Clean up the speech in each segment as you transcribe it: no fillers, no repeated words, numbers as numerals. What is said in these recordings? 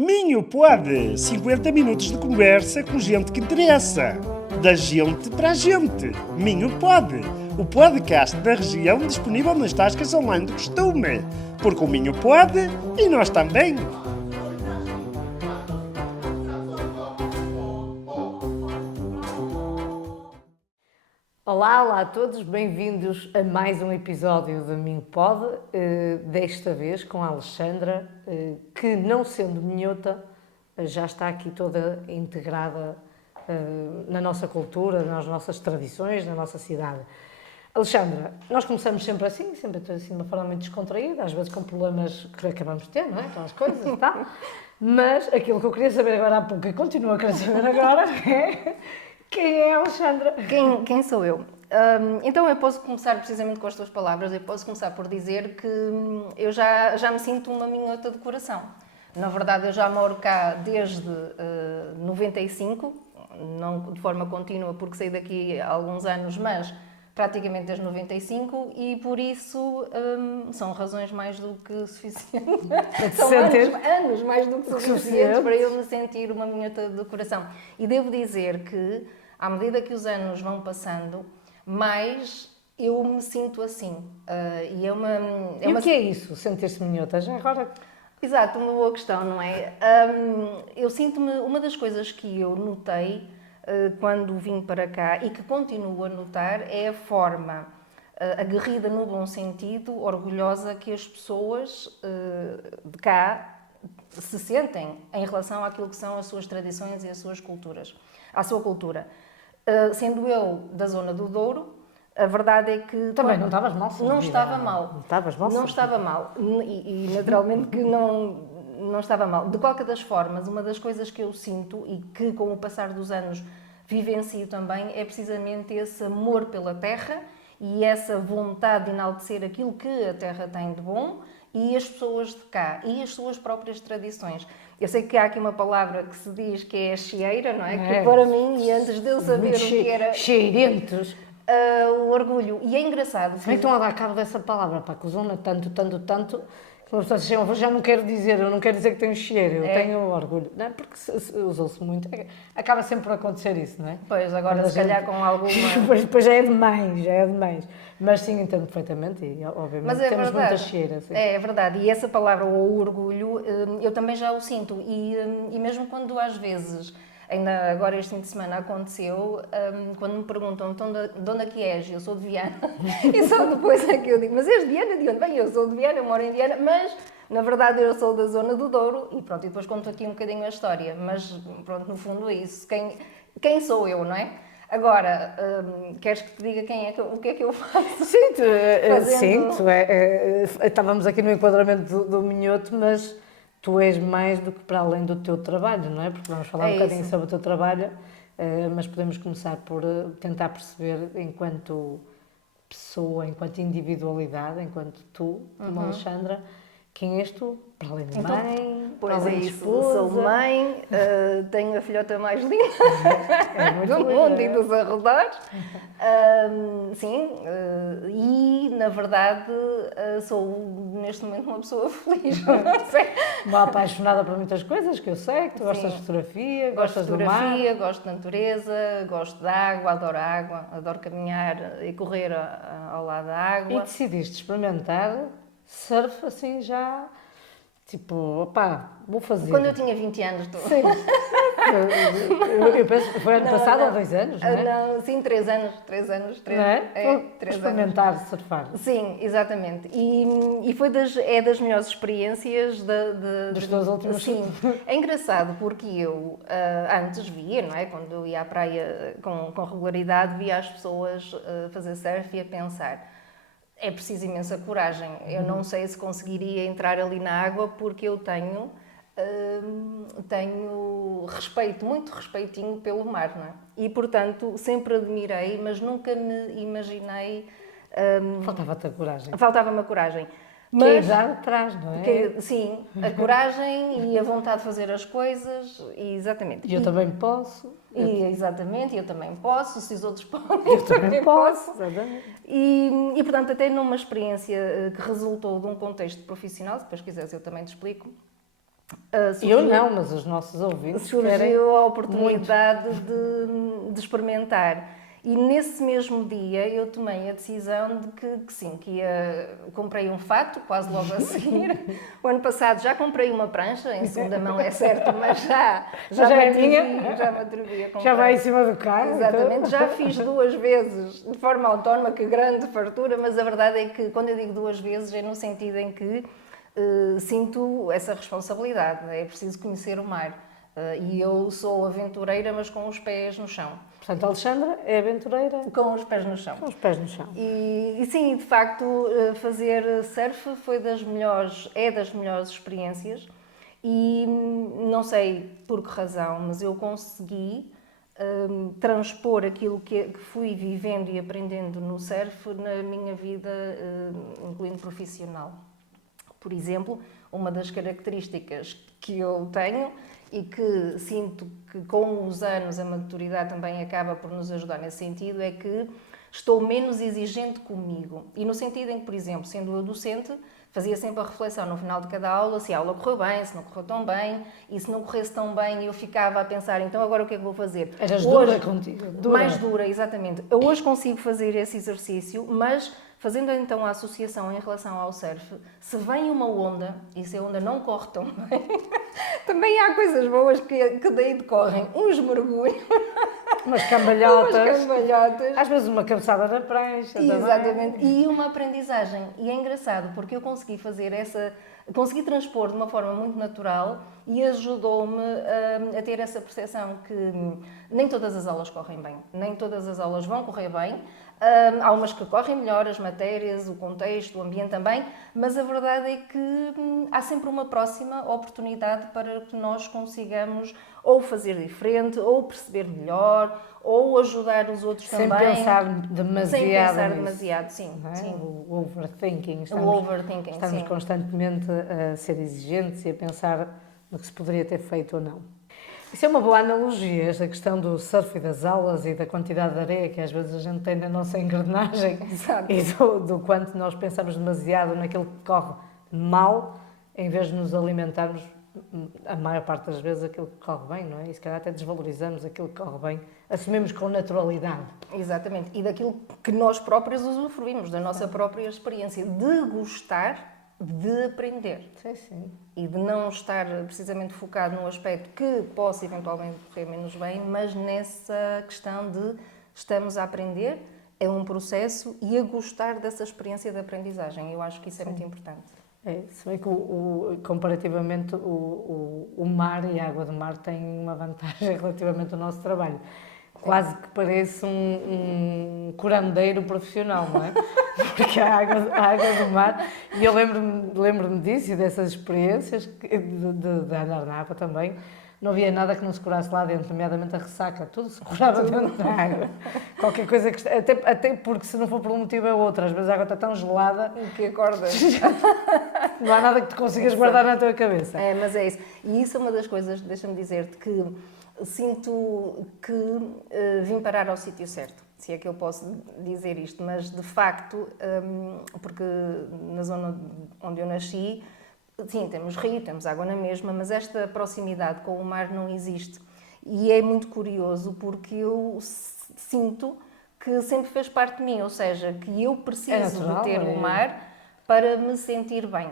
Minho pode! 50 minutos de conversa com gente que interessa. Da gente para a gente. Minho pode! O podcast da região disponível nas tascas online do costume. Porque o Minho pode e nós também. Olá a todos, bem-vindos a mais um episódio do Minho Pode, desta vez com a Alexandra, que não sendo minhota, já está aqui toda integrada na nossa cultura, nas nossas tradições, na nossa cidade. Alexandra, nós começamos sempre assim de uma forma muito descontraída, às vezes com problemas que acabamos de ter, não é? Aquelas coisas e tal, mas aquilo que eu queria saber agora há pouco e continuo a querer saber agora é... Quem é a Alexandra? Quem sou eu? Então eu posso começar precisamente com as tuas palavras. Eu posso começar por dizer que eu já me sinto uma minhota de coração. Na verdade, eu já moro cá desde 95, não de forma contínua porque saí daqui há alguns anos, mas praticamente desde 95 e por isso são razões mais do que suficientes. São anos mais do que suficientes para eu me sentir uma minhota de coração. E devo dizer que, à medida que os anos vão passando, mais eu me sinto assim. O que é isso, sentir-se minhota? Já agora... Exato, uma boa questão, não é? Eu sinto-me... Uma das coisas que eu notei quando vim para cá e que continuo a notar é a forma aguerrida no bom sentido, orgulhosa que as pessoas de cá se sentem em relação àquilo que são as suas tradições e as suas culturas, à sua cultura. Sendo eu da zona do Douro, a verdade é que... Também não estavas mal, não estava mal. Não estavas mal. Não estava mal. E naturalmente que não estava mal. De qualquer das formas, uma das coisas que eu sinto e que com o passar dos anos vivencio também é precisamente esse amor pela terra e essa vontade de enaltecer aquilo que a terra tem de bom e as pessoas de cá e as suas próprias tradições. Eu sei que há aqui uma palavra que se diz que é a chieira, não é? Que para mim, e antes de eu saber o que era... Cheirentos. O orgulho. E é engraçado. Se bem que estão a dar cabo dessa palavra, pá, que usam tanto, que uma pessoa diz, eu já não quero dizer, que tenho cheiro, eu tenho orgulho. Não é? Porque usou-se muito, acaba sempre por acontecer isso, não é? Pois, agora se calhar com alguma... Depois já é demais. Mas sim, entendo perfeitamente e obviamente mas é temos verdade. muita cheira. Sim. É verdade, e essa palavra, o orgulho, eu também já o sinto. E mesmo quando às vezes... Ainda agora este fim de semana aconteceu, quando me perguntam de onde é que és, eu sou de Viana, e só depois é que eu digo, mas és de Viana? De onde? Bem, eu sou de Viana, eu moro em Viana, mas na verdade eu sou da zona do Douro, e pronto, e depois conto aqui um bocadinho a história, mas pronto, no fundo é isso, quem sou eu, não é? Agora, queres que te diga o que é que eu faço? Sim, estávamos aqui no enquadramento do minhoto, mas... Tu és mais do que para além do teu trabalho, não é? Porque vamos falar um bocadinho sobre o teu trabalho, mas podemos começar por tentar perceber, enquanto pessoa, enquanto individualidade, enquanto tu, como Alexandra, quem és tu? Para além de mãe, pois para além de esposa. Sou mãe, tenho a filhota mais linda do mundo e dos arredores. Sim, e na verdade sou neste momento uma pessoa feliz. Uma apaixonada por muitas coisas que eu sei, que tu gostas de fotografia, gostas do mar. Gosto de natureza, gosto de água, adoro caminhar e correr ao lado da água. E decidiste experimentar surf assim já... Tipo, opá, vou fazer. Quando eu tinha 20 anos. Sim. Eu penso que foi ano passado ou 2 anos, não é? Não, sim, 3 anos. Não é? 3 experimentar anos. surfar. Sim, exatamente. E foi das melhores experiências dos teus últimos... Sim. É engraçado porque eu antes via, não é? Quando eu ia à praia com regularidade, via as pessoas fazer surf e a pensar... É preciso imensa coragem. Eu não sei se conseguiria entrar ali na água porque eu tenho respeito, muito respeitinho pelo mar, não é? E, portanto, sempre admirei, mas nunca me imaginei... Faltava-te a coragem. Faltava-me a coragem. Mas, que a idade traz, não é? Sim, a coragem e a vontade de fazer as coisas, exatamente. E eu também posso. Exatamente, eu também posso, se os outros podem, eu também posso. E, portanto, até numa experiência que resultou de um contexto profissional, se depois quiseres eu também te explico, Eu não, mas os nossos ouvintes querem surgiu a oportunidade de experimentar. E nesse mesmo dia eu tomei a decisão de que sim, comprei um fato quase logo a seguir. O ano passado já comprei uma prancha, em segunda mão é certo, mas já é me atrevi a comprar. Já vai em cima do carro? Exatamente, Então. já fiz 2 vezes de forma autónoma, que grande fartura, mas a verdade é que quando eu digo 2 vezes é no sentido em que sinto essa responsabilidade, é preciso conhecer o mar. E eu sou aventureira, mas com os pés no chão. Portanto, a Alexandra é aventureira. Com os pés no chão. Com os pés no chão. E sim, de facto, fazer surf é das melhores experiências. E não sei por que razão, mas eu consegui transpor aquilo que fui vivendo e aprendendo no surf na minha vida, incluindo profissional. Por exemplo, uma das características que eu tenho e que sinto que com os anos a maturidade também acaba por nos ajudar nesse sentido é que estou menos exigente comigo. E no sentido em que, por exemplo, sendo eu docente, fazia sempre a reflexão no final de cada aula se a aula correu bem, se não correu tão bem, e se não corresse tão bem eu ficava a pensar, então agora o que é que vou fazer? Eras dura contigo? Mais dura, exatamente. Eu hoje consigo fazer esse exercício, mas fazendo então a associação em relação ao surf, se vem uma onda e se a onda não corre tão bem, também há coisas boas que daí decorrem. Uns mergulhos, Umas cambalhotas. umas cambalhotas. Às vezes uma cabeçada na prancha. Exatamente. E uma aprendizagem. E é engraçado porque eu consegui consegui transpor de uma forma muito natural e ajudou-me a ter essa percepção que nem todas as aulas correm bem, nem todas as aulas vão correr bem. Há umas que correm melhor, as matérias, o contexto, o ambiente também, mas a verdade é que há sempre uma próxima oportunidade para que nós consigamos ou fazer diferente, ou perceber melhor, ou ajudar os outros sem também. Pensar demasiado sem pensar nisso. demasiado, sim. É? Sim. O overthinking. Estamos Constantemente a ser exigentes e a pensar no que se poderia ter feito ou não. Isso é uma boa analogia, esta questão do surf e das aulas e da quantidade de areia que às vezes a gente tem na nossa engrenagem. Exato. E do quanto nós pensamos demasiado naquilo que corre mal, em vez de nos alimentarmos, a maior parte das vezes, aquilo que corre bem, não é? E se calhar até desvalorizamos aquilo que corre bem, assumimos com naturalidade. Exatamente. E daquilo que nós próprios usufruímos, da nossa própria experiência, de gostar de aprender. Sim, sim. E de não estar precisamente focado num aspecto que possa eventualmente correr menos bem, mas nessa questão de estamos a aprender, é um processo e a gostar dessa experiência de aprendizagem. Eu acho que isso é muito importante. Se bem que comparativamente o mar e a água do mar têm uma vantagem relativamente ao nosso trabalho. Quase que parece um curandeiro profissional, não é? Porque a água do mar, e eu lembro-me disso e dessas experiências de andar na água também, não havia nada que não se curasse lá dentro, nomeadamente a ressaca, tudo se curava dentro da água. Qualquer coisa que... Até porque se não for por um motivo é outro, às vezes a água está tão gelada que acordas. Não há nada que te consigas guardar na tua cabeça. É, mas é isso. E isso é uma das coisas, deixa-me dizer-te, que sinto que vim parar ao sítio certo, se é que eu posso dizer isto, mas de facto, porque na zona onde eu nasci, sim, temos rio, temos água na mesma, mas esta proximidade com o mar não existe. E é muito curioso porque eu sinto que sempre fez parte de mim, ou seja, que eu preciso de ter o mar para me sentir bem.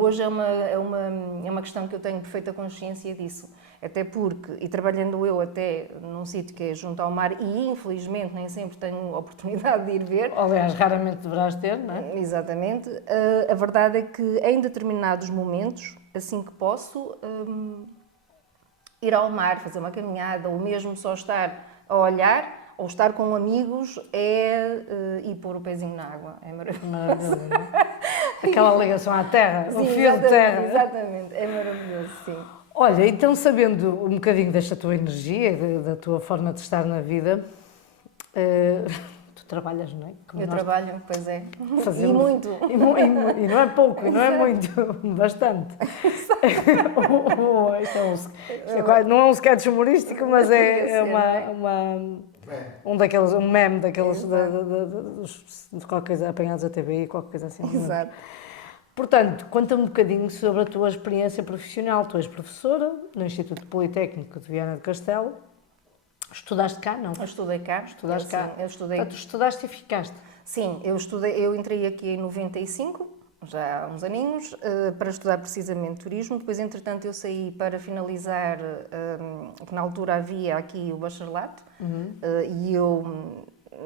Hoje é uma questão que eu tenho perfeita consciência disso. Até porque, e trabalhando eu até num sítio que é junto ao mar, e infelizmente nem sempre tenho oportunidade de ir ver. Aliás, raramente deverás ter, não é? Exatamente. A verdade é que em determinados momentos, assim que posso, ir ao mar, fazer uma caminhada, ou mesmo só estar a olhar, ou estar com amigos, ir pôr o pezinho na água. É maravilhoso. Aquela ligação à terra, Sim, o fio de terra. Exatamente, é maravilhoso, sim. Olha, então sabendo um bocadinho desta tua energia, da tua forma de estar na vida, tu trabalhas, não é? Eu trabalho, pois é. Fazemos, e muito. E não é pouco, e não é muito, bastante. Não é um sketch humorístico, mas é um meme daqueles de qualquer coisa apanhados a TV e qualquer coisa assim. Exato. Portanto, conta-me um bocadinho sobre a tua experiência profissional. Tu és professora no Instituto Politécnico de Viana do Castelo. Estudaste cá, não? Eu estudei cá. Estudaste cá. Sim, eu estudei. Portanto, estudaste e ficaste. Sim, eu entrei aqui em 95, já há uns aninhos, para estudar precisamente turismo. Depois, entretanto, eu saí para finalizar, que na altura havia aqui o bacharelato, e eu,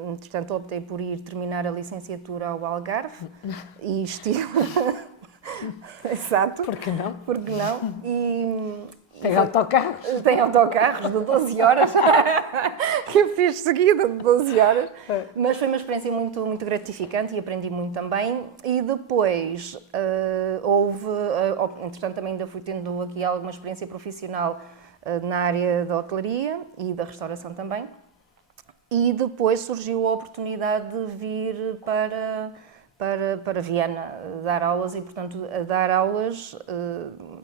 entretanto, optei por ir terminar a licenciatura ao Algarve e estive... Exato. Por que não? Porque não? E Tem autocarros. tem autocarros de 12 horas que eu fiz seguida de 12 horas, mas foi uma experiência muito, muito gratificante e aprendi muito também. E depois entretanto também ainda fui tendo aqui alguma experiência profissional na área da hotelaria e da restauração também. E depois surgiu a oportunidade de vir para Viena dar aulas e, portanto, a dar aulas,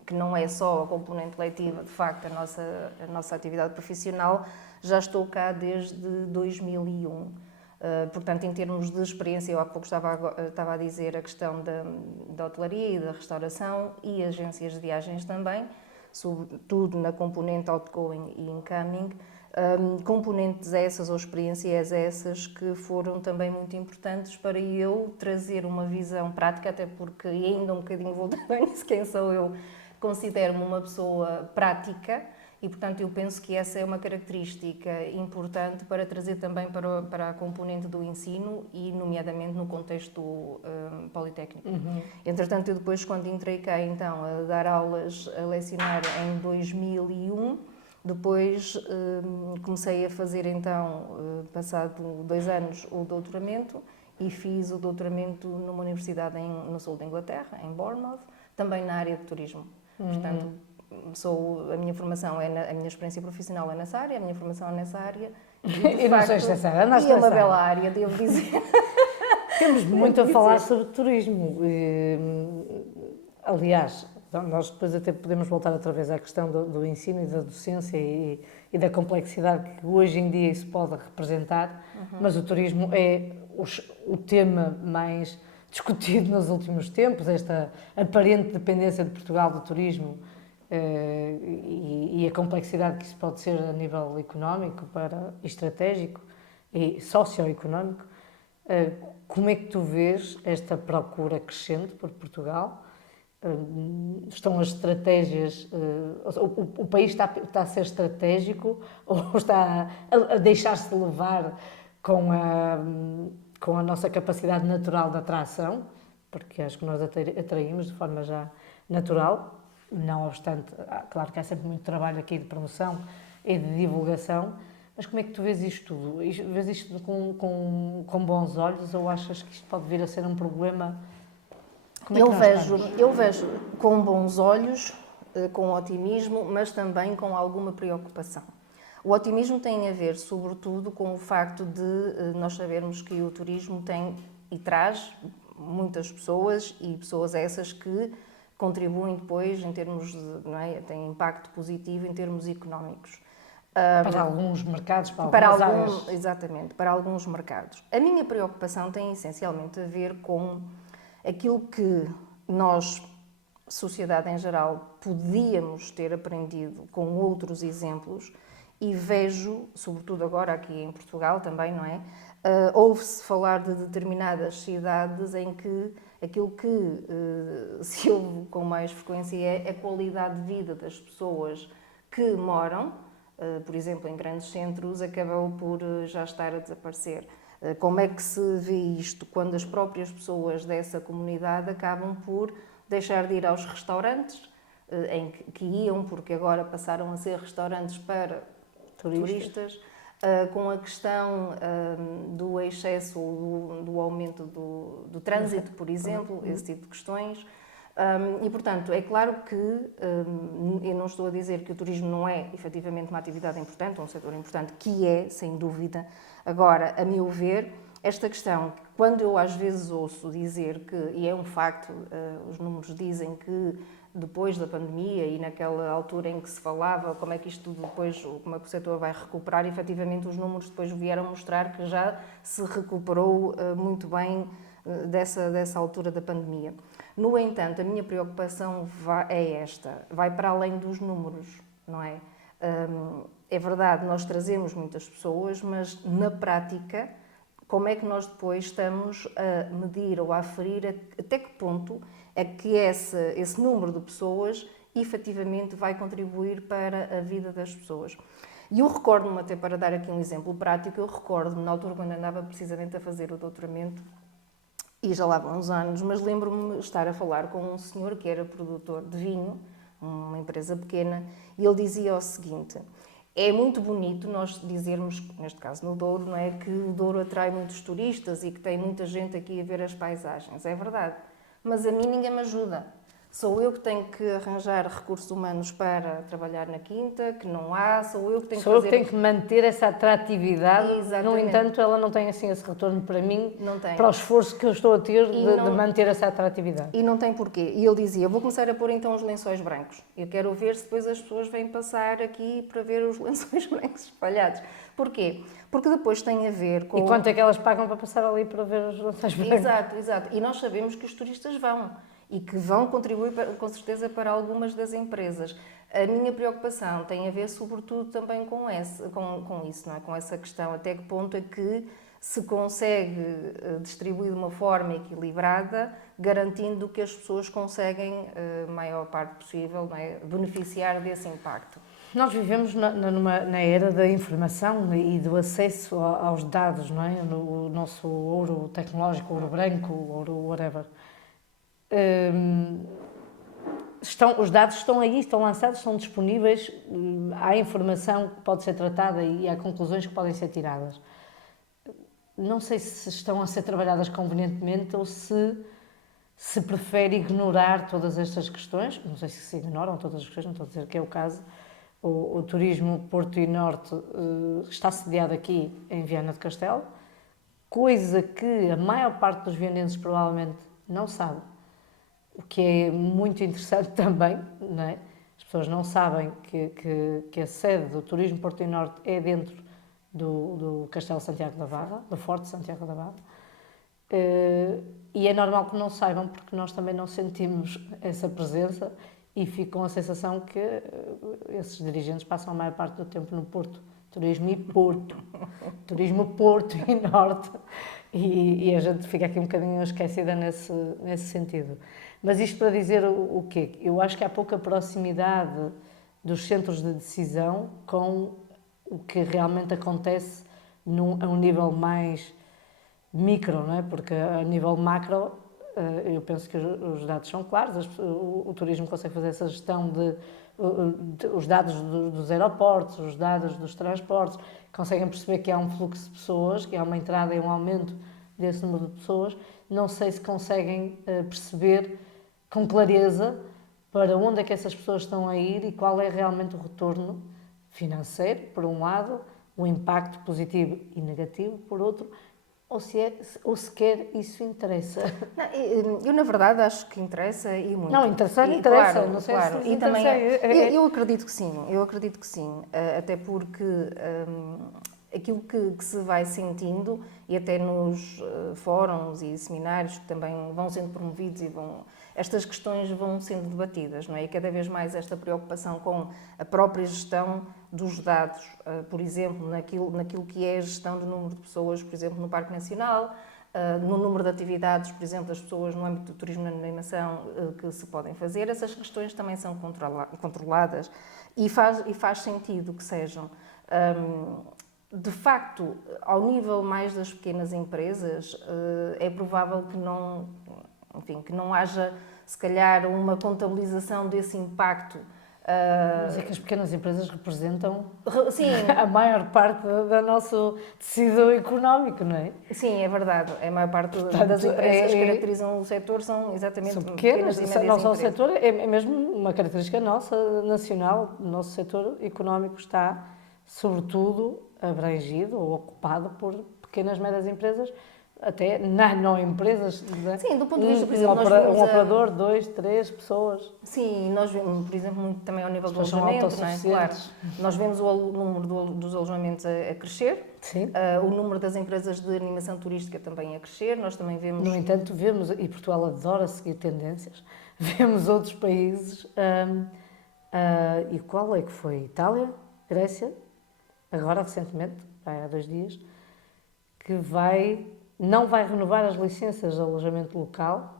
que não é só a componente letiva, de facto, a nossa atividade profissional, já estou cá desde 2001. Portanto, em termos de experiência, eu há pouco estava a dizer a questão da hotelaria e da restauração e agências de viagens também, sobretudo na componente outgoing e incoming, componentes essas ou experiências essas que foram também muito importantes para eu trazer uma visão prática, até porque, e ainda um bocadinho voltando nisso, quem sou eu, considero-me uma pessoa prática e, portanto, eu penso que essa é uma característica importante para trazer também para a componente do ensino e, nomeadamente, no contexto politécnico. Entretanto, eu depois, quando entrei cá, então, a dar aulas, a lecionar em 2001, depois comecei a fazer, então, passado 2 anos, o doutoramento e fiz o doutoramento numa universidade no sul da Inglaterra, em Bournemouth, também na área de turismo. Portanto, a minha formação, a minha experiência profissional é nessa área, a minha formação é nessa área. E não sei se essa área, e é uma bela área, devo dizer. Temos muito a falar sobre turismo. Aliás, nós depois até podemos voltar outra vez à questão do ensino e da docência e da complexidade que hoje em dia isso pode representar, mas o turismo é o tema mais discutido nos últimos tempos, esta aparente dependência de Portugal do turismo e a complexidade que isso pode ser a nível económico, estratégico e socioeconómico. Como é que tu vês esta procura crescente por Portugal? Estão as estratégias, o país está a ser estratégico ou está a deixar-se levar com a nossa capacidade natural de atração, porque acho que nós atraímos de forma já natural, não obstante, claro que há sempre muito trabalho aqui de promoção e de divulgação, mas como é que tu vês isto tudo? Vês isto com bons olhos ou achas que isto pode vir a ser um problema? Eu vejo com bons olhos, com otimismo, mas também com alguma preocupação. O otimismo tem a ver, sobretudo, com o facto de nós sabermos que o turismo tem e traz muitas pessoas e pessoas essas que contribuem depois em termos de, não é, têm impacto positivo em termos económicos. Para alguns mercados, para algumas áreas. Exatamente, para alguns mercados. A minha preocupação tem essencialmente a ver com aquilo que nós, sociedade em geral, podíamos ter aprendido com outros exemplos e vejo, sobretudo agora aqui em Portugal também, não é? Ouve-se falar de determinadas cidades em que aquilo que se ouve com mais frequência é a qualidade de vida das pessoas que moram, por exemplo, em grandes centros, acabou por já estar a desaparecer. Como é que se vê isto quando as próprias pessoas dessa comunidade acabam por deixar de ir aos restaurantes em que iam, porque agora passaram a ser restaurantes para turistas, com a questão do excesso, do aumento do trânsito, por exemplo, esse tipo de questões. E, portanto, é claro que eu não estou a dizer que o turismo não é efetivamente uma atividade importante, um setor importante, que é, sem dúvida. Agora, a meu ver, esta questão, quando eu às vezes ouço dizer que, e é um facto, os números dizem que depois da pandemia e naquela altura em que se falava como é que isto depois, como é que o setor vai recuperar, efetivamente os números depois vieram mostrar que já se recuperou muito bem dessa altura da pandemia. No entanto, a minha preocupação é esta, vai para além dos números, não é? É verdade, nós trazemos muitas pessoas, mas na prática, como é que nós depois estamos a medir ou a aferir até que ponto é que esse número de pessoas efetivamente vai contribuir para a vida das pessoas? E eu recordo-me, até para dar aqui um exemplo prático, eu recordo-me na altura quando andava precisamente a fazer o doutoramento, e já lá vão uns anos, mas lembro-me estar a falar com um senhor que era produtor de vinho, uma empresa pequena, e ele dizia o seguinte: é muito bonito nós dizermos, neste caso no Douro, não é, que o Douro atrai muitos turistas e que tem muita gente aqui a ver as paisagens. É verdade, mas a mim ninguém me ajuda. Sou eu que tenho que arranjar recursos humanos para trabalhar na quinta, que não há, sou eu que tenho que fazer... Sou eu que tenho que manter essa atratividade. Exatamente. No entanto, ela não tem assim esse retorno para mim, Não tem. para o esforço que eu estou a ter de manter essa atratividade. E não tem porquê. E ele dizia, eu vou começar a pôr então os lençóis brancos. Eu quero ver se depois as pessoas vêm passar aqui para ver os lençóis brancos espalhados. Porquê? Porque depois tem a ver com... E quanto é que elas pagam para passar ali para ver os lençóis brancos? Exato, exato. E nós sabemos que os turistas vão. E que vão contribuir, com certeza, para algumas das empresas. A minha preocupação tem a ver, sobretudo, também com isso, não é? Com essa questão. Até que ponto é que se consegue distribuir de uma forma equilibrada, garantindo que as pessoas conseguem, a maior parte possível, não é? Beneficiar desse impacto. Nós vivemos na era da informação e do acesso aos dados, não é? O nosso ouro tecnológico, ouro branco, ouro whatever. Os dados estão aí, estão lançados, estão disponíveis, há informação que pode ser tratada e há conclusões que podem ser tiradas. Não sei se estão a ser trabalhadas convenientemente ou se prefere ignorar todas estas questões. Não sei se ignoram todas as questões, não estou a dizer que é o caso. O turismo Porto e Norte está sediado aqui em Viana do Castelo, coisa que a maior parte dos vianenses provavelmente não sabe. O que é muito interessante também, não é? As pessoas não sabem que a sede do Turismo Porto e Norte é dentro do Castelo Santiago da Barra, do Forte Santiago da Barra. E é normal que não saibam, porque nós também não sentimos essa presença e ficam a sensação que esses dirigentes passam a maior parte do tempo no Porto. Turismo e Porto. Turismo Porto e Norte. E a gente fica aqui um bocadinho esquecida nesse sentido. Mas isto para dizer o quê? Eu acho que há pouca proximidade dos centros de decisão com o que realmente acontece a um nível mais micro, não é? Porque a nível macro, eu penso que os dados são claros, o turismo consegue fazer essa gestão os dados dos aeroportos, os dados dos transportes, conseguem perceber que há um fluxo de pessoas, que há uma entrada e um aumento desse número de pessoas. Não sei se conseguem perceber com clareza para onde é que essas pessoas estão a ir e qual é realmente o retorno financeiro, por um lado, o impacto positivo e negativo, por outro, ou sequer isso interessa. Não, eu, na verdade, acho que interessa e muito. Não, interessar interessa, claro, não sei claro. se E também interessa. eu acredito que sim, até porque aquilo que se vai sentindo, e até nos fóruns e seminários que também vão sendo promovidos estas questões vão sendo debatidas, não é? E cada vez mais esta preocupação com a própria gestão dos dados, por exemplo, naquilo que é a gestão do número de pessoas, por exemplo, no Parque Nacional, no número de atividades, por exemplo, das pessoas no âmbito do turismo na animação que se podem fazer, essas questões também são controladas e faz sentido que sejam. De facto, ao nível mais das pequenas empresas, é provável que não haja, se calhar, uma contabilização desse impacto. Mas é que as pequenas empresas representam Sim. a maior parte do nosso tecido económico, não é? Sim, é verdade. A maior parte Portanto, das empresas que caracterizam o setor são exatamente pequenas e médias não só o empresas. setor, é mesmo uma característica nossa, nacional. O nosso setor económico está, sobretudo, abrangido ou ocupado por pequenas e médias empresas, até nanoempresas. Sim, do ponto de vista, por exemplo, nós vemos um operador, 2, 3 pessoas. Sim, nós vemos, por exemplo, muito também ao nível do As pessoas são alojamento, não é? Claro. autossuficientes. Nós vemos o número dos alojamentos a crescer, Sim. o número das empresas de animação turística também a crescer, nós também vemos... No entanto, vemos, e Portugal adora seguir tendências, vemos outros países, e qual é que foi? Itália, Grécia, agora recentemente, há 2 dias, que não vai renovar as licenças de alojamento local,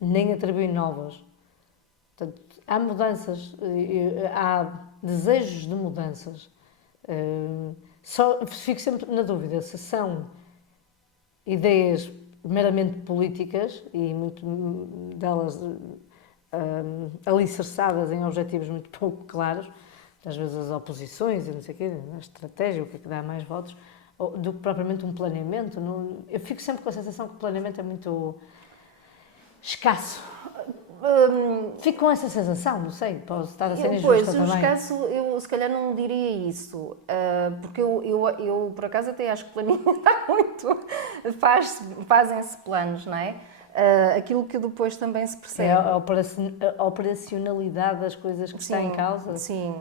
nem atribuir novas. Portanto, há mudanças, há desejos de mudanças. Só fico sempre na dúvida se são ideias meramente políticas e muito delas alicerçadas em objetivos muito pouco claros, às vezes as oposições e não sei o quê, a estratégia, o que é que dá mais votos, do que propriamente um planeamento. Eu fico sempre com a sensação que o planeamento é muito escasso. Fico com essa sensação, não sei, posso estar a ser injusta também. Pois, escasso, eu se calhar não diria isso, porque eu por acaso até acho que planeamentar muito, fazem-se planos, não é? Aquilo que depois também se percebe. É a operacionalidade das coisas que está em causa. Sim,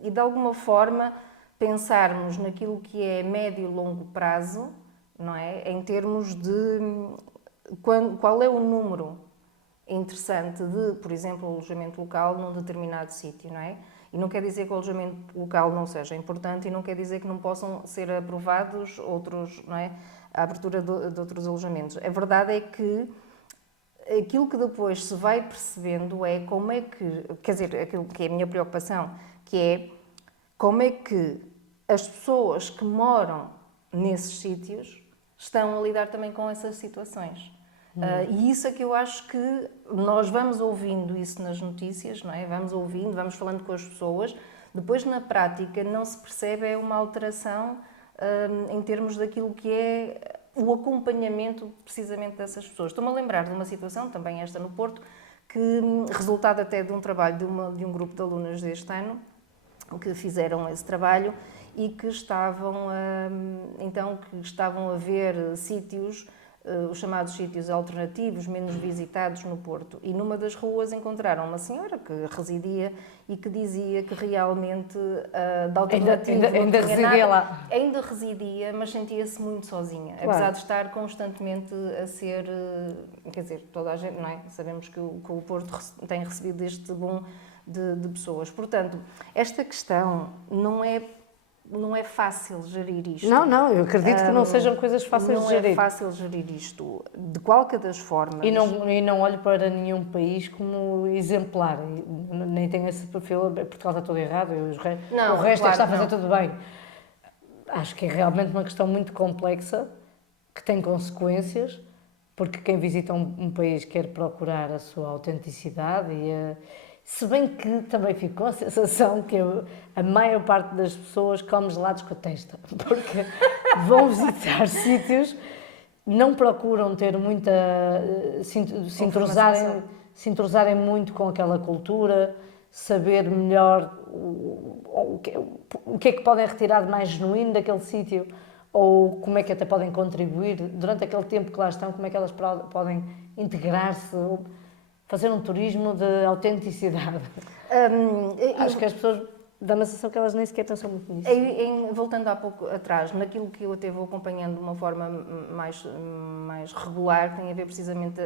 e de alguma forma pensarmos naquilo que é médio e longo prazo, não é? Em termos de qual é o número interessante de, por exemplo, alojamento local num determinado sítio, não é? E não quer dizer que o alojamento local não seja importante e não quer dizer que não possam ser aprovados outros, não é? A abertura de outros alojamentos. A verdade é que aquilo que depois se vai percebendo é como é que, quer dizer, aquilo que é a minha preocupação, que é como é que as pessoas que moram nesses sítios estão a lidar também com essas situações. E isso é que eu acho que nós vamos ouvindo isso nas notícias, não é? Vamos ouvindo, vamos falando com as pessoas, depois na prática não se percebe uma alteração em termos daquilo que é o acompanhamento precisamente dessas pessoas. Estou-me a lembrar de uma situação, também esta no Porto, que resultado até de um trabalho de um grupo de alunas deste ano, que fizeram esse trabalho e que estavam a ver sítios, os chamados sítios alternativos, menos visitados no Porto. E numa das ruas encontraram uma senhora que residia e que dizia que realmente de alternativo ainda residia nada. lá. Ainda residia, mas sentia-se muito sozinha. Claro. Apesar de estar constantemente a ser... Quer dizer, toda a gente, não é? Sabemos que o Porto tem recebido este boom de pessoas. Portanto, esta questão não é fácil gerir isto. Não, eu acredito que não sejam coisas fáceis de gerir. Não é fácil gerir isto, de qualquer das formas. E não olho para nenhum país como exemplar. Nem tenho esse perfil, Portugal está todo errado, o resto Claro, é que está a fazer tudo bem. Acho que é realmente uma questão muito complexa, que tem consequências, porque quem visita um país quer procurar a sua autenticidade se bem que também fico com a sensação que a maior parte das pessoas come gelados com a testa, porque vão visitar sítios, não procuram ter muita... se entrosarem muito com aquela cultura, saber melhor o que é que podem retirar de mais genuíno daquele sítio, ou como é que até podem contribuir durante aquele tempo que lá estão, como é que elas podem integrar-se, fazer um turismo de autenticidade. Acho que as pessoas dão a sensação que elas nem sequer pensam muito nisso. Voltando há pouco atrás, naquilo que eu até vou acompanhando de uma forma mais regular, tem a ver precisamente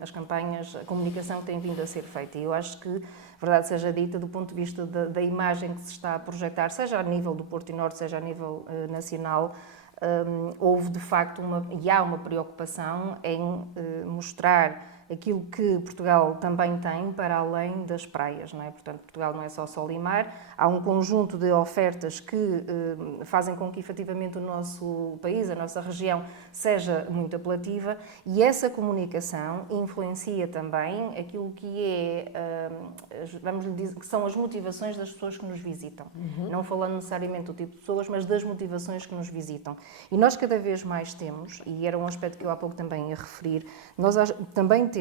as campanhas, a comunicação que tem vindo a ser feita. E eu acho que, verdade seja dita, do ponto de vista da imagem que se está a projetar, seja a nível do Porto e Norte, seja a nível nacional, houve de facto há uma preocupação em mostrar aquilo que Portugal também tem para além das praias, não é? Portanto, Portugal não é só sol e mar, há um conjunto de ofertas que fazem com que efetivamente o nosso país, a nossa região, seja muito apelativa, e essa comunicação influencia também aquilo que é, vamos lhe dizer, que são as motivações das pessoas que nos visitam. Não falando necessariamente do tipo de pessoas, mas das motivações que nos visitam. E nós cada vez mais temos, e era um aspecto que eu há pouco também ia referir, nós também temos,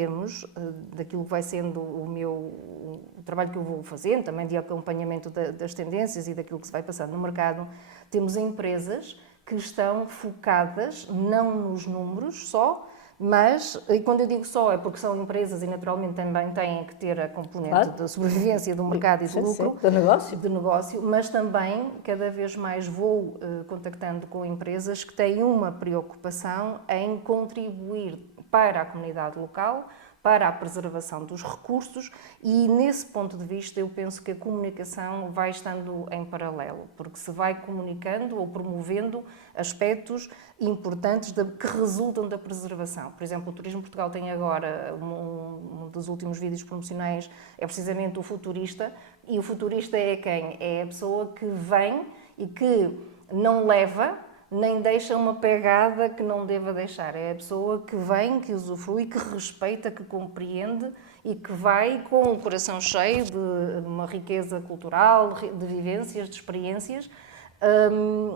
daquilo que vai sendo o trabalho que eu vou fazendo, também de acompanhamento das tendências e daquilo que se vai passando no mercado, temos empresas que estão focadas não nos números só, mas, e quando eu digo só, é porque são empresas e naturalmente também têm que ter a componente Claro. da sobrevivência do mercado e do Sim, lucro, sim, de negócio. mas também cada vez mais vou contactando com empresas que têm uma preocupação em contribuir para a comunidade local, para a preservação dos recursos e, nesse ponto de vista, eu penso que a comunicação vai estando em paralelo, porque se vai comunicando ou promovendo aspectos importantes que resultam da preservação. Por exemplo, o Turismo Portugal tem agora, um dos últimos vídeos promocionais é precisamente o futurista, e o futurista é quem? É a pessoa que vem e que não leva nem deixa uma pegada que não deva deixar. É a pessoa que vem, que usufrui, que respeita, que compreende e que vai com o coração cheio de uma riqueza cultural, de vivências, de experiências,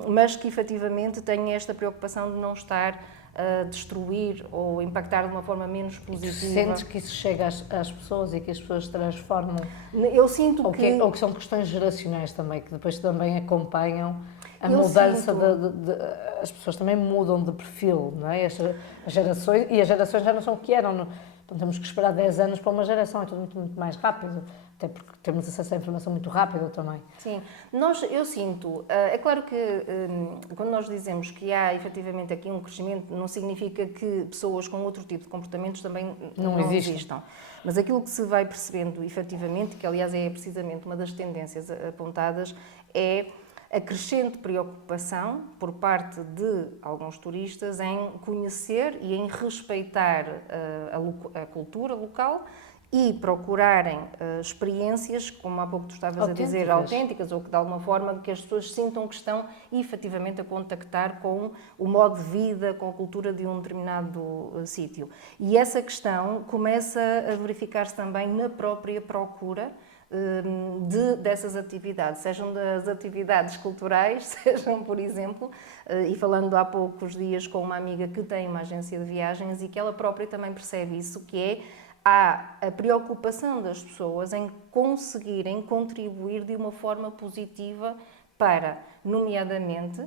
mas que efetivamente tem esta preocupação de não estar a destruir ou impactar de uma forma menos positiva. Sentes que isso chega às pessoas e que as pessoas se transformam? Eu sinto Ou que são questões geracionais também, que depois também acompanham a mudança as pessoas também mudam de perfil, não é? As gerações já não são o que eram. Não temos que esperar 10 anos para uma geração, é tudo muito mais rápido, até porque temos acesso à informação muito rápido também. Sim, eu sinto, é claro que quando nós dizemos que há efetivamente aqui um crescimento, não significa que pessoas com outro tipo de comportamentos também não existam. Mas aquilo que se vai percebendo efetivamente, que aliás é precisamente uma das tendências apontadas, é a crescente preocupação por parte de alguns turistas em conhecer e em respeitar a cultura local e procurarem experiências, como há pouco tu estavas a dizer, autênticas, ou que de alguma forma que as pessoas sintam que estão efetivamente a contactar com o modo de vida, com a cultura de um determinado sítio. E essa questão começa a verificar-se também na própria procura dessas atividades, sejam das atividades culturais, sejam, por exemplo, e falando há poucos dias com uma amiga que tem uma agência de viagens e que ela própria também percebe isso, que é há a preocupação das pessoas em conseguirem contribuir de uma forma positiva para, nomeadamente,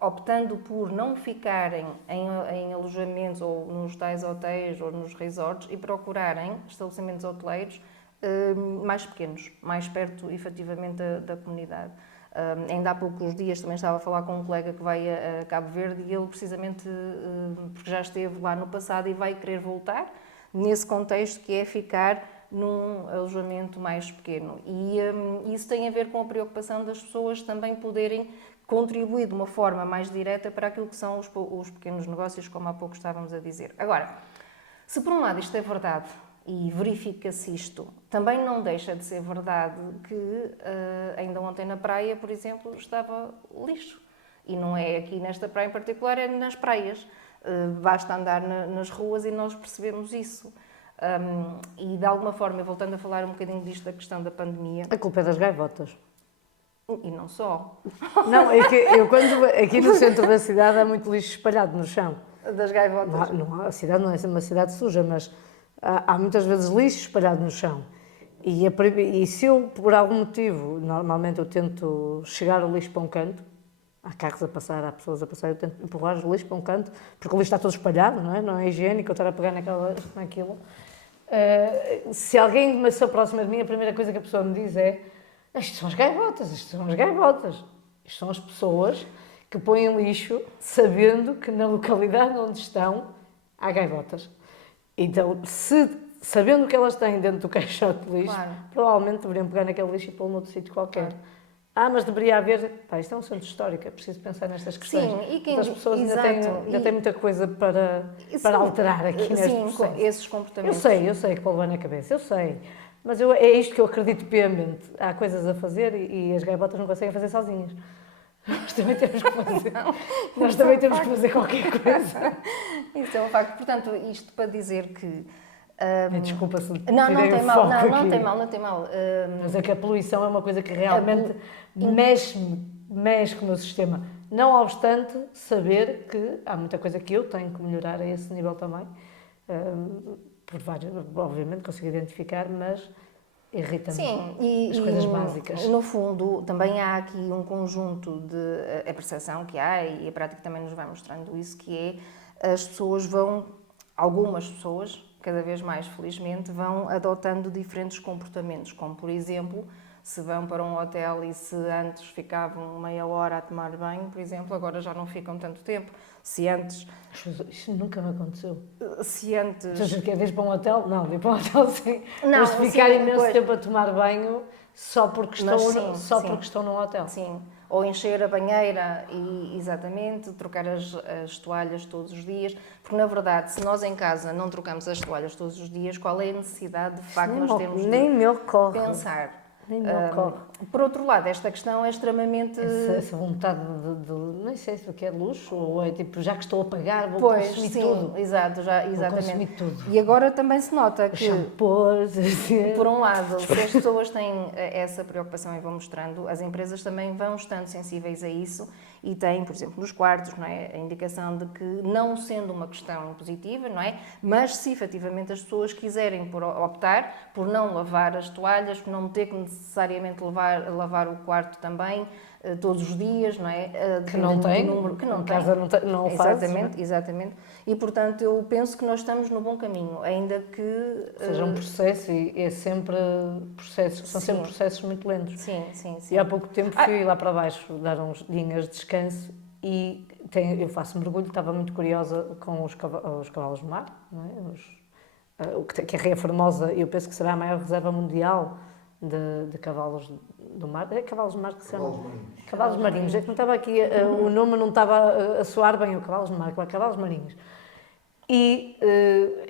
optando por não ficarem em alojamentos ou nos tais hotéis ou nos resorts e procurarem estabelecimentos hoteleiros mais pequenos, mais perto, efetivamente, da comunidade. Ainda há poucos dias também estava a falar com um colega que vai a Cabo Verde e ele, precisamente, porque já esteve lá no passado e vai querer voltar, nesse contexto que é ficar num alojamento mais pequeno. E isso tem a ver com a preocupação das pessoas também poderem contribuir de uma forma mais direta para aquilo que são os pequenos negócios, como há pouco estávamos a dizer. Agora, se por um lado isto é verdade, e verifica-se isto, também não deixa de ser verdade que ainda ontem na praia, por exemplo, estava lixo. E não é aqui nesta praia em particular, é nas praias. Basta andar nas ruas e nós percebemos isso. E de alguma forma, voltando a falar um bocadinho disto da questão da pandemia... A culpa é das gaivotas. E não só. Não, é que aqui no centro da cidade há muito lixo espalhado no chão. Das gaivotas? A cidade não é uma cidade suja, mas há muitas vezes lixo espalhado no chão. E se eu, por algum motivo, normalmente eu tento chegar o lixo para um canto, há carros a passar, há pessoas a passar, eu tento empurrar o lixo para um canto, porque o lixo está todo espalhado, não é higiênico eu estar a pegar naquilo. Se alguém se aproxima de mim, a primeira coisa que a pessoa me diz é: isto são as gaivotas, isto são as gaivotas. Isto são as pessoas que põem lixo sabendo que na localidade onde estão há gaivotas. Então, sabendo que elas têm dentro do caixote de lixo, claro, provavelmente deveriam pegar naquele lixo e pô-lo noutro sítio qualquer. Claro. Mas deveria haver... isto é um centro histórico, é preciso pensar nestas questões. Sim, e as pessoas ainda têm muita coisa para alterar aqui neste processo. Esses comportamentos. Eu sei que vou levar na cabeça, eu sei. Mas é isto que eu acredito piamente. Há coisas a fazer e as gaivotas não conseguem fazer sozinhas. Nós também temos que fazer. Nós também temos que fazer qualquer coisa. Isso é um facto. Portanto, isto para dizer que... Desculpa se não tem mal, não tem mal. Mas é que a poluição é uma coisa que realmente mexe com o meu sistema. Não obstante saber que há muita coisa que eu tenho que melhorar a esse nível também. Por várias, obviamente consigo identificar, mas Irrita-me. Sim, As coisas básicas. no fundo também há aqui um conjunto de a percepção que há e a prática também nos vai mostrando isso, que é as pessoas vão, algumas pessoas, cada vez mais felizmente, vão adotando diferentes comportamentos, como por exemplo, se vão para um hotel e se antes ficavam meia hora a tomar banho, por exemplo, agora já não ficam tanto tempo. Se antes... Isso nunca me aconteceu. Se antes... Tu achas que é de ir para um hotel? Não, de ir para um hotel sim. Não, mas de ficar sim, imenso pois. tempo a tomar banho só porque estão, Mas sim. porque estão num hotel. Sim, ou encher a banheira e, exatamente, trocar as toalhas todos os dias, porque na verdade, se nós em casa não trocamos as toalhas todos os dias, qual é a necessidade de facto nós temos nem de me ocorre. pensar? Nem me ocorre. Por outro lado, esta questão é extremamente... Essa vontade não sei se é luxo ou é tipo, já que estou a pagar, vou Pois, consumir sim, tudo. exato, exatamente. consumir tudo. E agora também se nota Os que... shampoos, assim. Por um lado, se as pessoas têm essa preocupação e vão mostrando, as empresas também vão estando sensíveis a isso e têm, por exemplo, nos quartos, não é, a indicação de que, não sendo uma questão impositiva, não é, mas se efetivamente as pessoas quiserem optar por não lavar as toalhas, por não ter que necessariamente lavar o quarto também, todos os dias, não é? Que não tem, que não em tem. casa não o fazes, Exatamente, não é? exatamente. E, portanto, eu penso que nós estamos no bom caminho, ainda que... Seja um processo e é sempre processos, são sempre processos muito lentos. Sim, sim, sim. E há pouco tempo fui lá para baixo dar uns dias de descanso e eu faço mergulho, estava muito curiosa com os cavalos de mar, não é? Que a Ria Formosa, eu penso que será a maior reserva mundial de cavalos do mar. É cavalos de mar que se chama? Cavalos marinhos. É que não estava aqui, o nome não estava a soar bem, o cavalos de mar, cavalos marinhos. E,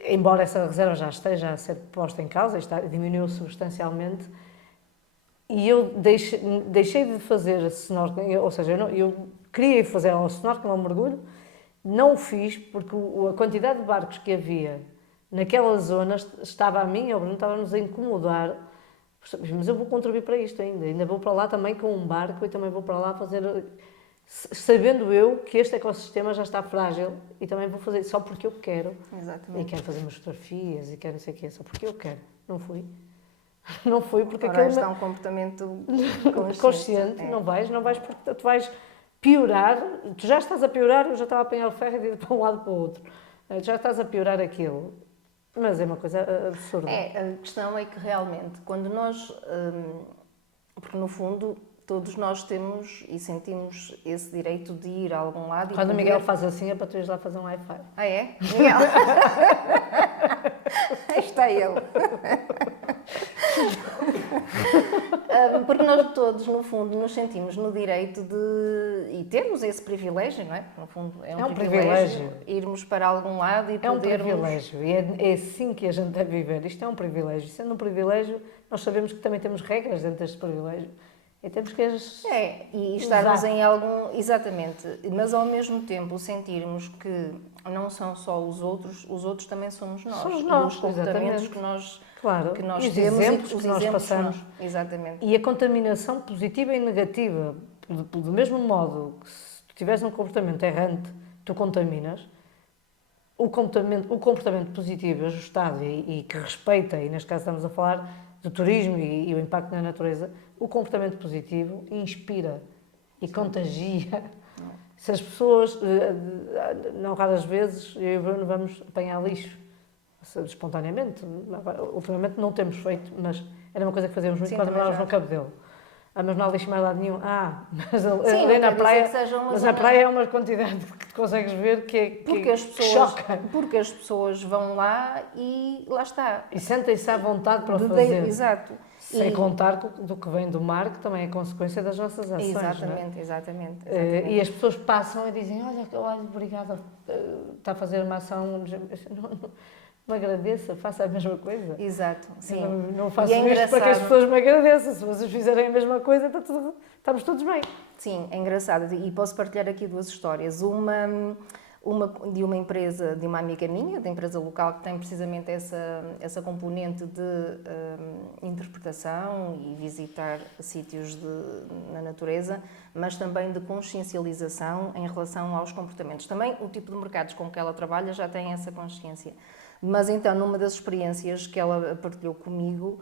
embora essa reserva já esteja a ser posta em causa, diminuiu substancialmente, e eu deixei de fazer snorkeling, ou seja, eu queria fazer um snorkeling, um mergulho, não o fiz porque a quantidade de barcos que havia naquela zona estava a mim, ou não estava-nos a incomodar, mas eu vou contribuir para isto ainda vou para lá também com um barco e também vou para lá fazer, sabendo eu que este ecossistema já está frágil e também vou fazer só porque eu quero. Exatamente. E quero fazer umas fotografias e quero não sei o quê, só porque eu quero. Não fui. Não fui porque Ora, aquilo... está um comportamento consciente. Não vais porque tu vais piorar, tu já estás a piorar, eu já estava a apanhar o ferro e de ir para um lado para o outro. Tu já estás a piorar aquilo. Mas é uma coisa absurda. A questão é que realmente, quando nós, porque no fundo todos nós temos e sentimos esse direito de ir a algum lado. Quando o Miguel faz assim é para tu ires lá fazer um hi-fi. Ah, é? Miguel? Aí está ele. Porque nós todos, no fundo, nos sentimos no direito de... E temos esse privilégio, não é? No fundo, é um privilégio irmos para algum lado e podermos... É um privilégio. E é assim que a gente deve viver. Isto é um privilégio. Sendo um privilégio, nós sabemos que também temos regras dentro deste privilégio. E temos que e estarmos em algum... Exatamente. Mas, ao mesmo tempo, sentirmos que não são só os outros também somos nós. Somos nós, os comportamentos exatamente. que nós... Claro, que nós e os temos exemplos e os que nós passamos. Exatamente. E a contaminação positiva e negativa, do mesmo modo que se tu tiveres um comportamento errante, tu contaminas, o comportamento positivo, ajustado e que respeita, e neste caso estamos a falar do turismo e o impacto na natureza, o comportamento positivo inspira e contagia. Se as pessoas, não raras vezes, eu e o Bruno vamos apanhar lixo, espontaneamente. Ultimamente não temos feito, mas era uma coisa que fazíamos muito quando morávamos no Cabedelo. Mas não há lixo mais lado nenhum. Mas ali na praia, mas na praia é uma quantidade que tu consegues ver que choca. Porque as pessoas vão lá e lá está. E sentem-se à vontade para o fazer. Exato. Sem contar do que vem do mar, que também é consequência das nossas ações. Exatamente. E as pessoas passam e dizem, olha, obrigada, está a fazer uma ação... Não agradeça, faça a mesma coisa. Exato, sim. Não faço isto para que as pessoas me agradeçam. Se vocês fizerem a mesma coisa, estamos todos bem. Sim, é engraçado. E posso partilhar aqui duas histórias. Uma de uma empresa, de uma amiga minha, da empresa local, que tem precisamente essa componente de interpretação e visitar sítios na natureza, mas também de consciencialização em relação aos comportamentos. Também o tipo de mercados com que ela trabalha já tem essa consciência. Mas então, numa das experiências que ela partilhou comigo,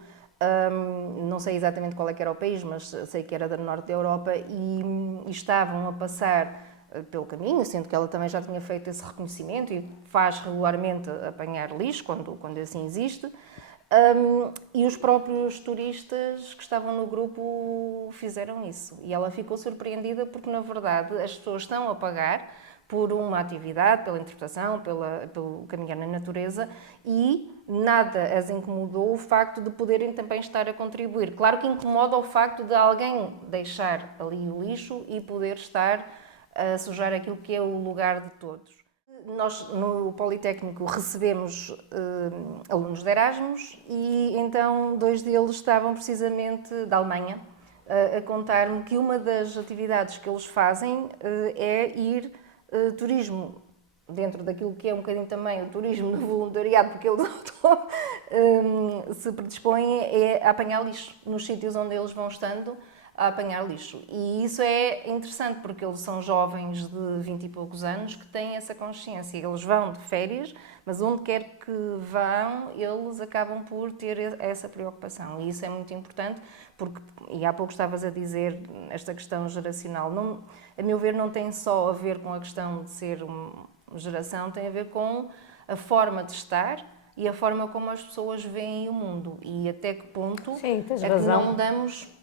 Não sei exatamente qual é que era o país, mas sei que era do norte da Europa, e estavam a passar pelo caminho, sendo que ela também já tinha feito esse reconhecimento e faz regularmente apanhar lixo, quando assim existe. E os próprios turistas que estavam no grupo fizeram isso. E ela ficou surpreendida porque, na verdade, as pessoas estão a pagar por uma atividade, pela interpretação, pelo caminhar na natureza, e nada as incomodou o facto de poderem também estar a contribuir. Claro que incomoda o facto de alguém deixar ali o lixo e poder estar a sujar aquilo que é o lugar de todos. Nós, no Politécnico, recebemos alunos de Erasmus e então 2 deles estavam precisamente da Alemanha a contar-me que uma das atividades que eles fazem é ir turismo, dentro daquilo que é um bocadinho também o turismo no voluntariado, porque eles se predispõem a apanhar lixo nos sítios onde eles vão estando, a apanhar lixo. E isso é interessante porque eles são jovens de 20 e poucos anos que têm essa consciência. Eles vão de férias, mas onde quer que vão, eles acabam por ter essa preocupação. E isso é muito importante porque, e há pouco estavas a dizer, esta questão geracional, não, a meu ver, não tem só a ver com a questão de ser uma geração, tem a ver com a forma de estar e a forma como as pessoas veem o mundo. E até que ponto Sim, tens é razão. que não damos...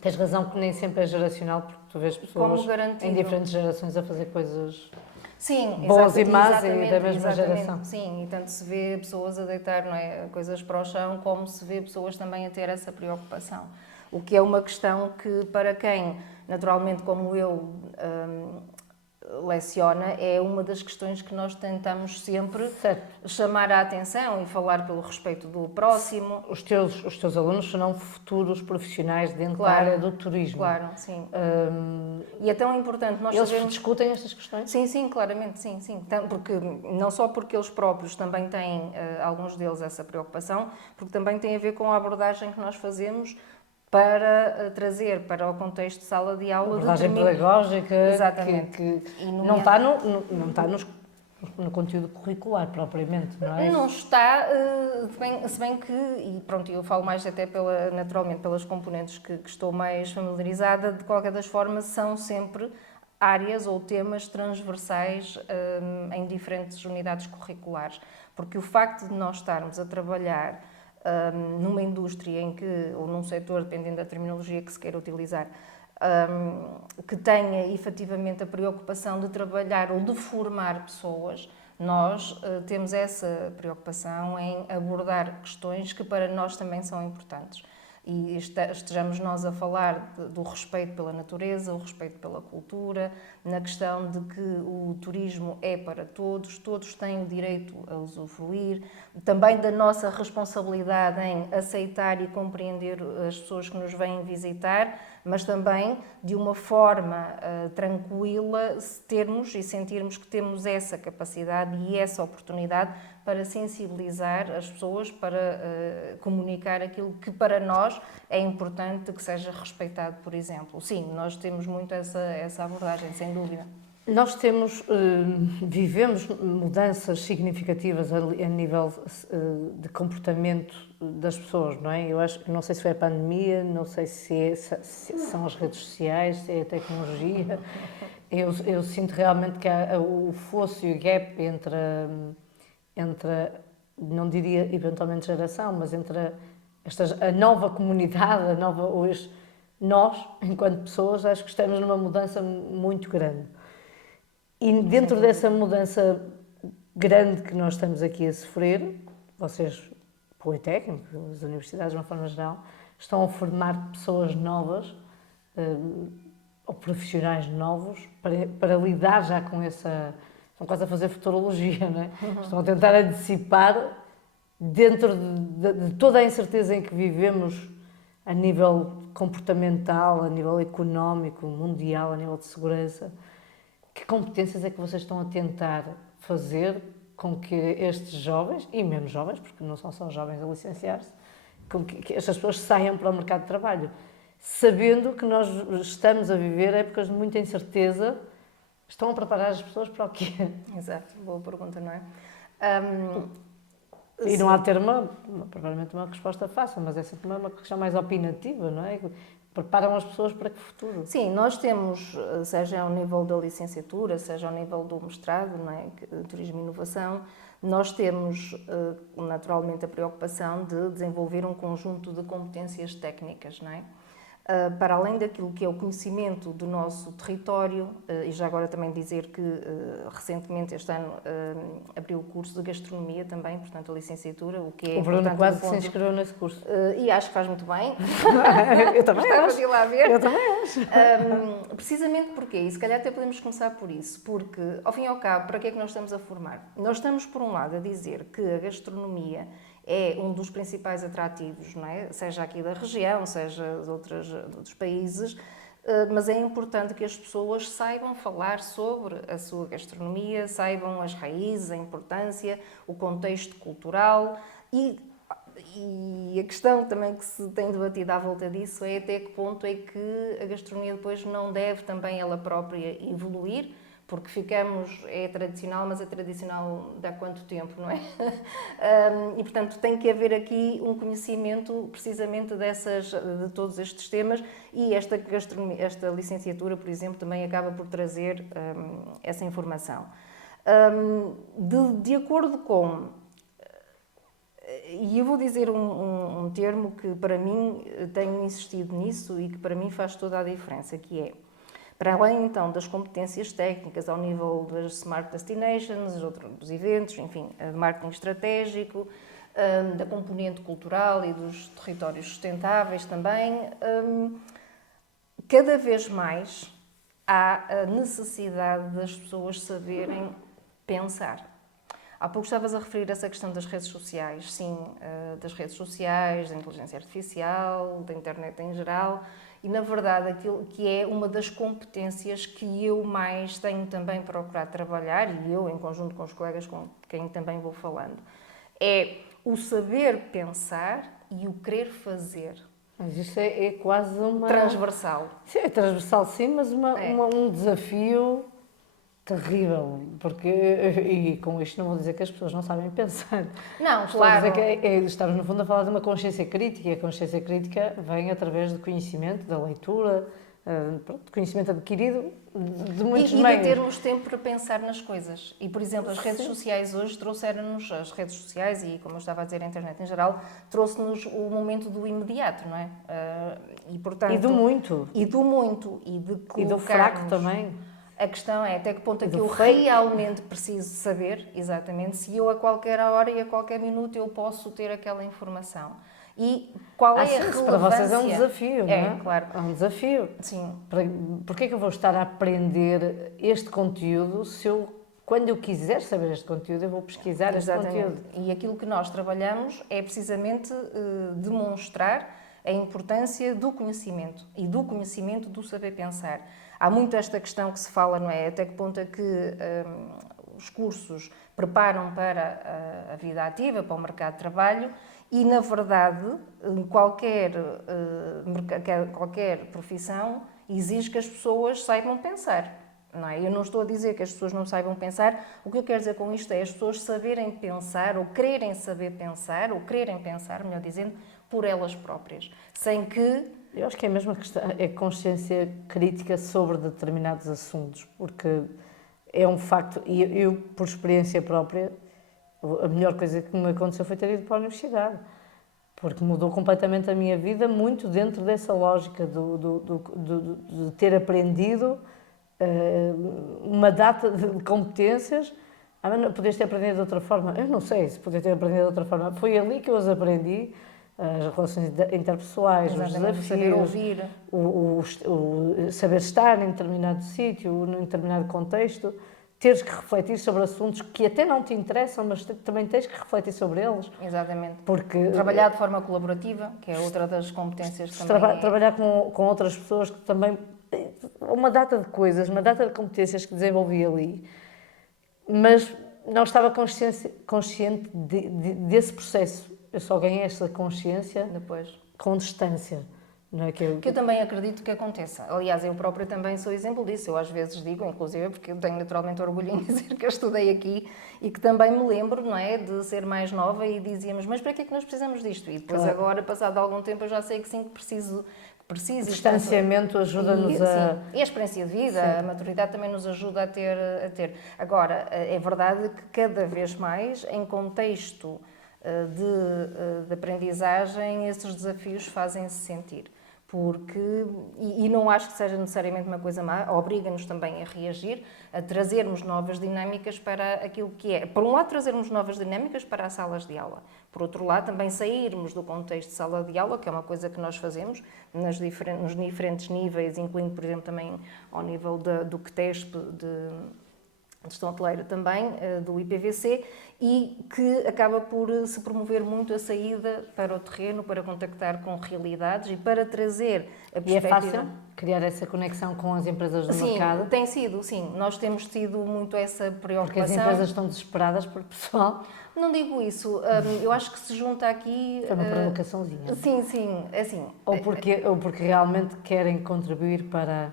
Tens razão que nem sempre é geracional, porque tu vês pessoas em diferentes gerações a fazer coisas boas e más e da mesma geração. Sim, e tanto se vê pessoas a deitar, não é, coisas para o chão, como se vê pessoas também a ter essa preocupação. O que é uma questão que, para quem, naturalmente, como eu, leciona, é uma das questões que nós tentamos sempre chamar a atenção e falar pelo respeito do próximo. Os teus alunos serão futuros profissionais dentro da área do turismo. Claro, sim. E é tão importante nós eles discutem estas questões? Sim, claramente, sim. Porque, não só porque eles próprios também têm, alguns deles, essa preocupação, porque também tem a ver com a abordagem que nós fazemos para trazer para o contexto de sala de aula. Abordagem pedagógica. Exatamente. Que não está no conteúdo curricular propriamente, não é? Não está, se bem que, e pronto, eu falo mais até naturalmente pelas componentes que estou mais familiarizada, de qualquer das formas são sempre áreas ou temas transversais em diferentes unidades curriculares, porque o facto de nós estarmos a trabalhar numa indústria em que, ou num setor, dependendo da terminologia que se queira utilizar, que tenha efetivamente a preocupação de trabalhar ou de formar pessoas, nós temos essa preocupação em abordar questões que para nós também são importantes. E estejamos nós a falar do respeito pela natureza, o respeito pela cultura, na questão de que o turismo é para todos, todos têm o direito a usufruir, também da nossa responsabilidade em aceitar e compreender as pessoas que nos vêm visitar, mas também de uma forma tranquila termos e sentirmos que temos essa capacidade e essa oportunidade para sensibilizar as pessoas, para comunicar aquilo que para nós é importante que seja respeitado, por exemplo. Sim, nós temos muito essa abordagem, sem dúvida. Nós vivemos mudanças significativas a nível de comportamento das pessoas, não é? Eu não sei se foi a pandemia, não sei se são as redes sociais, se é a tecnologia. Eu sinto realmente que há o fosso e o gap entre, não diria eventualmente geração, mas entre a nova comunidade, nós, enquanto pessoas, acho que estamos numa mudança muito grande. E dentro dessa mudança grande que nós estamos aqui a sofrer, vocês, Politécnico, as universidades de uma forma geral, estão a formar pessoas novas, ou profissionais novos, para lidar já com essa... Estão quase a fazer futurologia, não é? Estão a tentar antecipar, dentro de toda a incerteza em que vivemos, a nível comportamental, a nível económico, mundial, a nível de segurança. Que competências é que vocês estão a tentar fazer com que estes jovens, e menos jovens, porque não são só jovens a licenciar-se, com que estas pessoas saiam para o mercado de trabalho, sabendo que nós estamos a viver épocas de muita incerteza, estão a preparar as pessoas para o quê? Exato, boa pergunta, não é? E não há de ter provavelmente uma resposta fácil, mas é sempre uma questão mais opinativa, não é? Preparam as pessoas para que futuro? Sim, nós temos, seja ao nível da licenciatura, seja ao nível do mestrado, não é? Turismo e Inovação, nós temos naturalmente a preocupação de desenvolver um conjunto de competências técnicas, não é? Para além daquilo que é o conhecimento do nosso território, e já agora também dizer que recentemente este ano abriu o curso de gastronomia também, portanto a licenciatura, o que é O Bruno importante quase do ponto... se inscreveu nesse curso. E acho que faz muito bem. Eu também Gostava acho. de ir lá ver. Eu também acho. Precisamente porquê? E se calhar até podemos começar por isso, porque ao fim e ao cabo, para que é que nós estamos a formar? Nós estamos, por um lado, a dizer que a gastronomia é um dos principais atrativos, não é? Seja aqui da região, seja de outros países, mas é importante que as pessoas saibam falar sobre a sua gastronomia, saibam as raízes, a importância, o contexto cultural e a questão também que se tem debatido à volta disso é até que ponto é que a gastronomia depois não deve também ela própria evoluir, porque ficamos, é tradicional, mas é tradicional de há quanto tempo, não é? E, portanto, tem que haver aqui um conhecimento precisamente de todos estes temas e esta licenciatura, por exemplo, também acaba por trazer essa informação. De acordo com... E eu vou dizer um termo que, para mim, tenho insistido nisso e que, para mim, faz toda a diferença, que é... Para além, então, das competências técnicas ao nível das Smart Destinations, dos eventos, enfim, de marketing estratégico, da componente cultural e dos territórios sustentáveis também, cada vez mais há a necessidade das pessoas saberem pensar. Há pouco estavas a referir essa questão das redes sociais, sim, das redes sociais, da inteligência artificial, da internet em geral, e na verdade aquilo que é uma das competências que eu mais tenho também procurado trabalhar, e eu em conjunto com os colegas com quem também vou falando, é o saber pensar e o querer fazer. Mas isto é quase uma... Transversal. Sim, é transversal sim, mas um desafio terrível, porque, e com isto não vou dizer que as pessoas não sabem pensar. Não, Estou a claro. dizer que estamos no fundo a falar de uma consciência crítica, e a consciência crítica vem através do conhecimento, da leitura, de conhecimento adquirido de muitos E de meios. termos tempo para pensar nas coisas. E, por exemplo, as redes sociais hoje trouxeram-nos, as redes sociais e, como eu estava a dizer, a internet em geral, trouxe-nos o momento do imediato, não é? E, portanto, E do muito. E do muito. E de E do fraco também. A questão é até que ponto é que eu fake. realmente preciso saber, exatamente, se eu a qualquer hora e a qualquer minuto eu posso ter aquela informação. E qual é a relevância? Para vocês é um desafio, não é? É, claro. É um desafio. Sim. Porquê é que eu vou estar a aprender este conteúdo se quando eu quiser saber este conteúdo, eu vou pesquisar Exatamente. este conteúdo? E aquilo que nós trabalhamos é precisamente demonstrar a importância do conhecimento e do conhecimento do saber pensar. Há muito esta questão que se fala, não é? Até que ponto é que os cursos preparam para a vida ativa, para o mercado de trabalho e, na verdade, qualquer profissão exige que as pessoas saibam pensar. Não é? Eu não estou a dizer que as pessoas não saibam pensar, o que eu quero dizer com isto é as pessoas saberem pensar ou quererem saber pensar, ou quererem pensar, melhor dizendo, por elas próprias, sem que... Eu acho que é a mesma questão, é consciência crítica sobre determinados assuntos, porque é um facto, e eu, por experiência própria, a melhor coisa que me aconteceu foi ter ido para a universidade, porque mudou completamente a minha vida, muito dentro dessa lógica de ter aprendido uma data de competências. Podias ter aprendido de outra forma? Eu não sei se podia ter aprendido de outra forma. Foi ali que eu as aprendi. As relações interpessoais, os desafios, saber ouvir, o saber estar em determinado sítio, em determinado contexto, teres que refletir sobre assuntos que até não te interessam, mas também tens que refletir sobre eles. Exatamente. Porque trabalhar de forma colaborativa, que é outra das competências também. Trabalhar com outras pessoas que também... Uma data de coisas, uma data de competências que desenvolvi ali, mas não estava consciente desse processo. Eu só ganhei essa consciência depois, com distância. não é? Que eu também acredito que aconteça. Aliás, eu própria também sou exemplo disso. Eu às vezes digo, inclusive, porque eu tenho naturalmente orgulho em dizer que eu estudei aqui e que também me lembro, não é, de ser mais nova e dizíamos, mas para que é que nós precisamos disto? E depois Claro. agora, passado algum tempo, eu já sei que sim, que preciso. O E, distanciamento ajuda-nos a... sim, e a experiência de vida, Sim. a maturidade também nos ajuda a ter. Agora, é verdade que cada vez mais, em contexto de aprendizagem, esses desafios fazem-se sentir. Porque, e não acho que seja necessariamente uma coisa má, obriga-nos também a reagir, a trazermos novas dinâmicas para aquilo que é. Por um lado, trazermos novas dinâmicas para as salas de aula. Por outro lado, também sairmos do contexto de sala de aula, que é uma coisa que nós fazemos nos diferentes níveis, incluindo, por exemplo, também ao nível do CTESP, de gestão hoteleira também, do IPVC, e que acaba por se promover muito a saída para o terreno, para contactar com realidades e para trazer a perspectiva... E é fácil criar essa conexão com as empresas do mercado? Sim, tem sido, sim. Nós temos tido muito essa preocupação. Porque as empresas estão desesperadas por pessoal. Não digo isso. Eu acho que se junta aqui... Foi uma provocaçãozinha. Sim, sim. Assim, Ou porque realmente querem contribuir para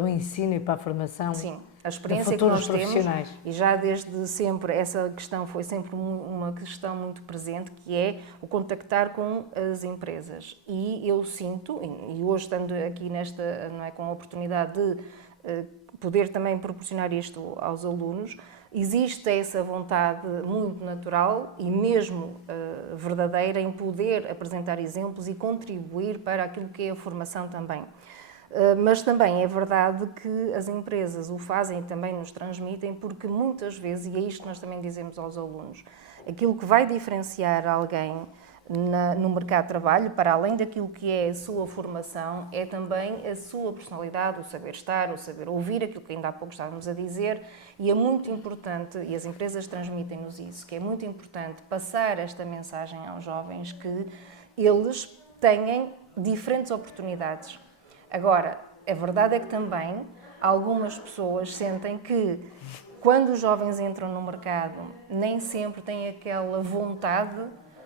o ensino e para a formação. sim. A experiência que futuros nós temos, profissionais. e já desde sempre, essa questão foi sempre uma questão muito presente, que é o contactar com as empresas. E eu sinto, e hoje estando aqui nesta, não é, com a oportunidade de poder também proporcionar isto aos alunos, existe essa vontade muito natural e mesmo verdadeira em poder apresentar exemplos e contribuir para aquilo que é a formação também. Mas também é verdade que as empresas o fazem e também nos transmitem, porque muitas vezes, e é isto que nós também dizemos aos alunos, aquilo que vai diferenciar alguém no mercado de trabalho, para além daquilo que é a sua formação, é também a sua personalidade, o saber estar, o saber ouvir, aquilo que ainda há pouco estávamos a dizer, e é muito importante, e as empresas transmitem-nos isso, que é muito importante passar esta mensagem aos jovens que eles têm diferentes oportunidades. Agora, a verdade é que também algumas pessoas sentem que quando os jovens entram no mercado nem sempre têm aquela vontade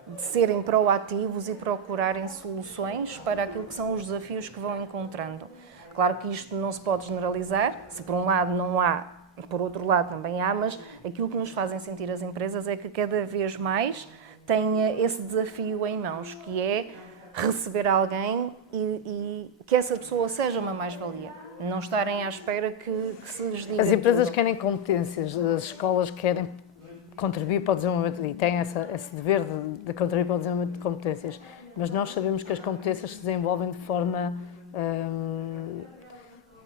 de serem proativos e procurarem soluções para aquilo que são os desafios que vão encontrando. Claro que isto não se pode generalizar, se por um lado não há, por outro lado também há, mas aquilo que nos fazem sentir as empresas é que cada vez mais têm esse desafio em mãos, que é receber alguém e que essa pessoa seja uma mais-valia. Não estarem à espera que se lhes diga. As empresas tudo. querem competências, as escolas querem contribuir para o desenvolvimento e têm esse dever de contribuir para o desenvolvimento de competências, mas nós sabemos que as competências se desenvolvem de forma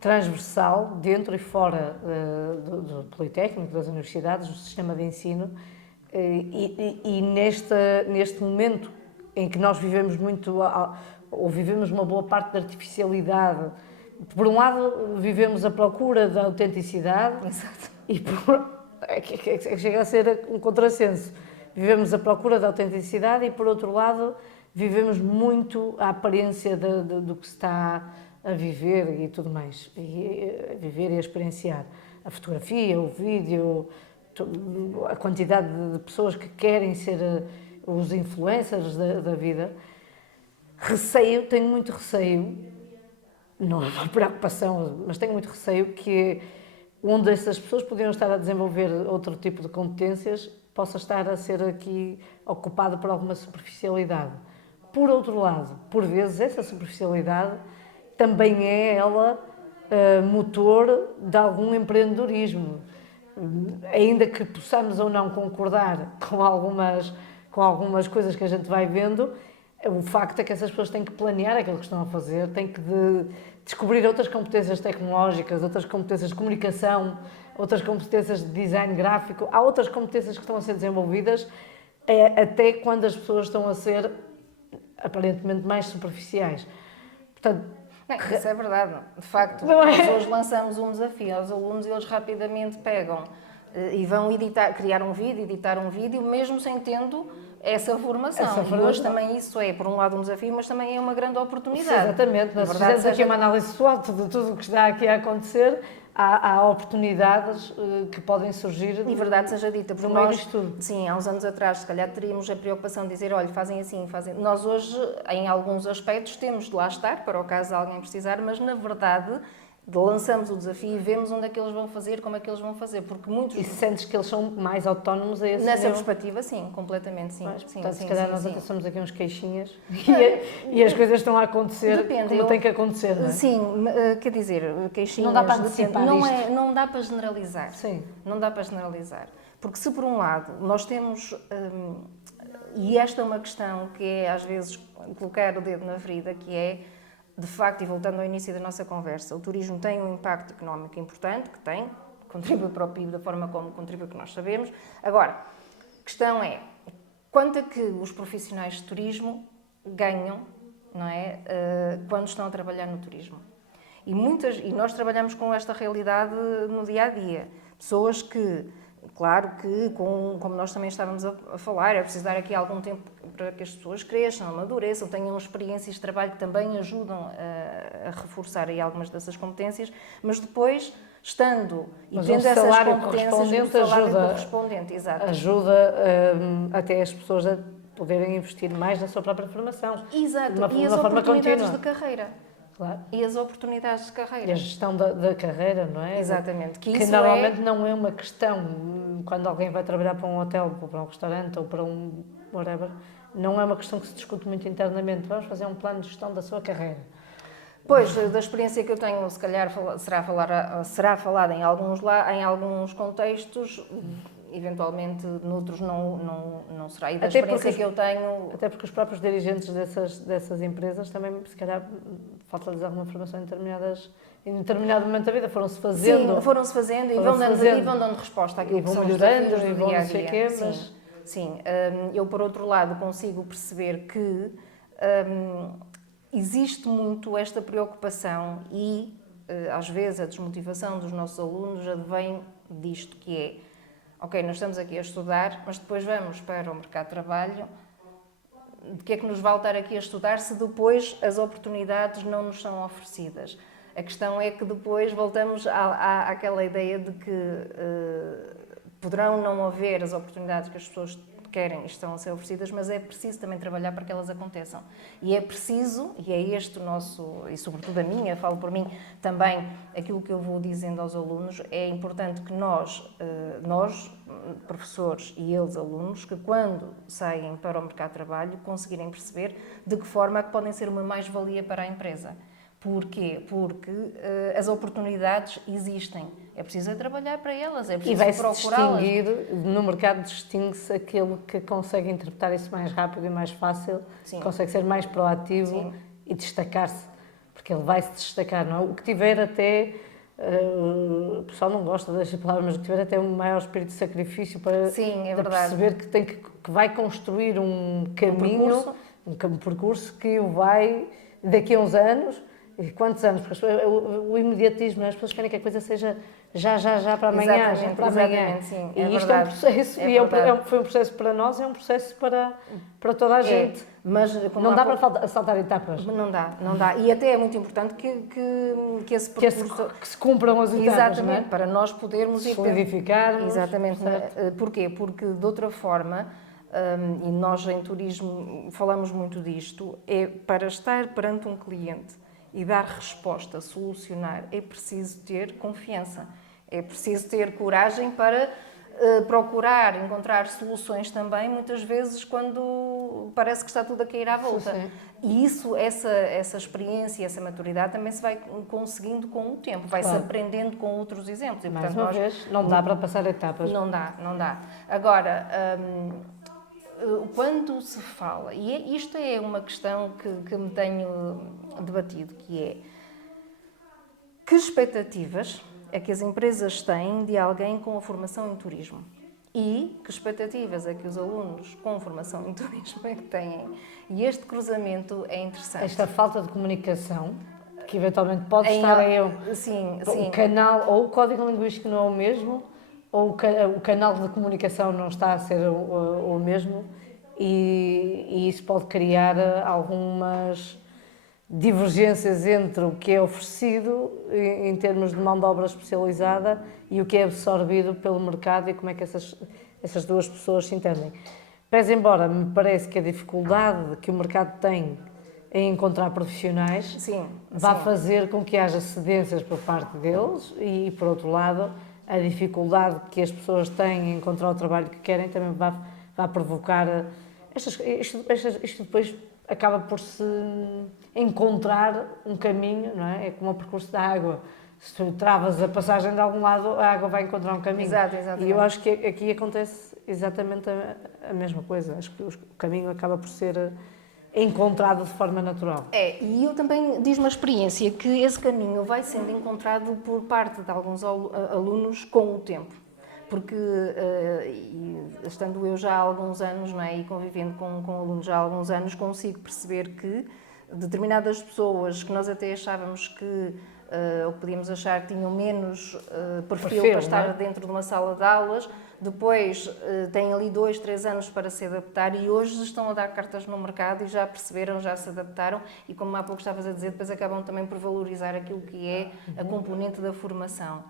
transversal, dentro e fora do Politécnico, das universidades, do sistema de ensino, e neste momento em que nós vivemos muito, ou vivemos uma boa parte da artificialidade. Por um lado, vivemos a procura da autenticidade. Exato. E chega a ser um contrassenso. Vivemos a procura da autenticidade e, por outro lado, vivemos muito a aparência do que se está a viver e tudo mais. A viver e a experienciar. A fotografia, o vídeo, a quantidade de pessoas que querem ser os influencers da vida. Tenho muito receio, não é uma preocupação, mas tenho muito receio que onde essas pessoas podiam estar a desenvolver outro tipo de competências possa estar a ser aqui ocupado por alguma superficialidade. Por outro lado, por vezes, essa superficialidade também é ela motor de algum empreendedorismo. Ainda que possamos ou não concordar com algumas coisas que a gente vai vendo, o facto é que essas pessoas têm que planear aquilo que estão a fazer, têm que descobrir outras competências tecnológicas, outras competências de comunicação, outras competências de design gráfico. Há outras competências que estão a ser desenvolvidas até quando as pessoas estão a ser aparentemente mais superficiais. Portanto, isso é verdade. De facto, não é? nós hoje lançamos um desafio aos alunos e eles rapidamente pegam e vão criar um vídeo, editar um vídeo, mesmo sem tendo essa formação. E hoje também isso é, por um lado, um desafio, mas também é uma grande oportunidade. Exatamente. Nós fizemos aqui uma análise SWOT de tudo o que está aqui a acontecer. há oportunidades que podem surgir. E verdade seja dita, porque no meio nós, disto tudo. sim, há uns anos atrás, se calhar teríamos a preocupação de dizer, olha, fazem assim, fazem... Nós hoje, em alguns aspectos, temos de lá estar, para o caso de alguém precisar, mas na verdade lançamos o desafio e vemos onde é que eles vão fazer, como é que eles vão fazer, porque muitos... E sentes que eles são mais autónomos a esse Nessa nível? perspectiva, sim, completamente, sim. Mas, Sim, portanto, sim, se calhar sim, nós sim. até somos aqui uns queixinhas e as coisas estão a acontecer Depende, como tem que acontecer, não é? Sim, quer dizer, queixinhas... Não dá para depende, antecipar não, isto. não dá para generalizar. Sim. Não dá para generalizar. Porque se por um lado nós temos, e esta é uma questão que é às vezes colocar o dedo na ferida, que é, de facto, e voltando ao início da nossa conversa, o turismo tem um impacto económico importante, que tem, contribui para o PIB da forma como contribui, que nós sabemos. Agora, a questão é, quanto é que os profissionais de turismo ganham, não é, quando estão a trabalhar no turismo? E nós trabalhamos com esta realidade no dia-a-dia. Pessoas que, claro que, como nós também estávamos a falar, é preciso dar aqui algum tempo para que as pessoas cresçam, amadureçam, tenham experiências de trabalho que também ajudam a reforçar aí algumas dessas competências, mas depois, estando e Mas tendo um essas salário competências, correspondente um salário ajuda- correspondente, exato. Ajuda até as pessoas a poderem investir mais na sua própria formação. Exato, De uma e as forma oportunidades contínua. de carreira. Claro. E as oportunidades de E a carreira. gestão da carreira, não é? Exatamente. Que isso normalmente não é uma questão, quando alguém vai trabalhar para um hotel, ou para um restaurante, ou para um whatever, não é uma questão que se discute muito internamente. Vamos fazer um plano de gestão da sua carreira. Pois, da experiência que eu tenho, se calhar será falada em alguns contextos, eventualmente noutros não será. E da Até experiência porque que eu tenho... Até porque os próprios dirigentes dessas empresas também, se calhar, falta-lhes alguma formação em determinado momento da vida, foram-se fazendo. Sim, foram-se fazendo e vão dando resposta àquilo E que vão são os melhorando, desafios e do vão dia a não sei dia. quê, Sim, mas... sim. Eu, por outro lado, consigo perceber que existe muito esta preocupação e, às vezes, a desmotivação dos nossos alunos advém disto, que é, ok, nós estamos aqui a estudar, mas depois vamos para o mercado de trabalho, de que é que nos vale estar aqui a estudar se depois as oportunidades não nos são oferecidas? A questão é que depois voltamos àquela ideia de que poderão não haver as oportunidades que as pessoas querem e estão a ser oferecidas, mas é preciso também trabalhar para que elas aconteçam. E é preciso, e é este o nosso, e sobretudo a minha, falo por mim, também aquilo que eu vou dizendo aos alunos, é importante que nós, professores e eles, alunos, que quando saem para o mercado de trabalho, conseguirem perceber de que forma é que podem ser uma mais-valia para a empresa. Porquê? Porque as oportunidades existem. É preciso trabalhar para elas, é E preciso vai-se procurá-las. distinguir, no mercado distingue-se aquele que consegue interpretar isso mais rápido e mais fácil, Sim. consegue ser mais proativo Sim. e destacar-se, porque ele vai se destacar, não é? O que tiver até, o pessoal não gosta destas palavras, mas o que tiver até um maior espírito de sacrifício para Sim, é de verdade. perceber que vai construir um caminho, um percurso que o vai, daqui a uns anos. E quantos anos? Porque o imediatismo, as pessoas querem que a coisa seja já para amanhã, Exatamente, já para amanhã. exatamente, sim, E é isto verdade. é um processo, É e verdade. foi um processo para nós, é um processo para toda a gente. Mas, como Não há dá pouco- para saltar etapas. Não dá. E até é muito importante que esse percurso... Que se cumpram as etapas, Exatamente, não é? para nós podermos ir... Solidificarmos. Exatamente. Certo. Porquê? Porque, de outra forma, e nós em turismo falamos muito disto, é para estar perante um cliente e dar resposta, solucionar, é preciso ter confiança. É preciso ter coragem para procurar encontrar soluções também, muitas vezes quando parece que está tudo a cair à volta. Sim. E isso, essa experiência, essa maturidade também se vai conseguindo com o tempo, vai-se Claro. aprendendo com outros exemplos. E, Mais portanto, uma vez, não dá para passar etapas. não dá. Agora, quando se fala, e isto é uma questão que me tenho debatido, que é que expectativas é que as empresas têm de alguém com a formação em turismo? E que expectativas é que os alunos com formação em turismo é que têm? E este cruzamento é interessante. Esta falta de comunicação, que eventualmente pode Em- estar aí Sim. o canal, ou o código linguístico não é o mesmo, ou o canal de comunicação não está a ser o mesmo, e isso pode criar algumas divergências entre o que é oferecido em termos de mão de obra especializada e o que é absorvido pelo mercado e como é que essas duas pessoas se entendem. Pese embora me parece que a dificuldade que o mercado tem em encontrar profissionais Sim, vai sim. fazer com que haja cedências por parte deles e, por outro lado, a dificuldade que as pessoas têm em encontrar o trabalho que querem também vai provocar... Isto depois acaba por se encontrar um caminho, não é? É como o percurso da água. Se tu travas a passagem de algum lado, a água vai encontrar um caminho. Exato, exatamente. E eu acho que aqui acontece exatamente a mesma coisa. Acho que o caminho acaba por ser encontrado de forma natural. E eu também diz uma experiência que esse caminho vai sendo encontrado por parte de alguns alunos com o tempo. Porque, estando eu já há alguns anos, não é, e convivendo com alunos já há alguns anos, consigo perceber que determinadas pessoas que nós até achávamos que, ou podíamos achar que tinham menos perfil para estar dentro de uma sala de aulas, depois têm ali 2, 3 anos para se adaptar e hoje estão a dar cartas no mercado e já perceberam, já se adaptaram e, como há pouco estavas a dizer, depois acabam também por valorizar aquilo que é a componente da formação.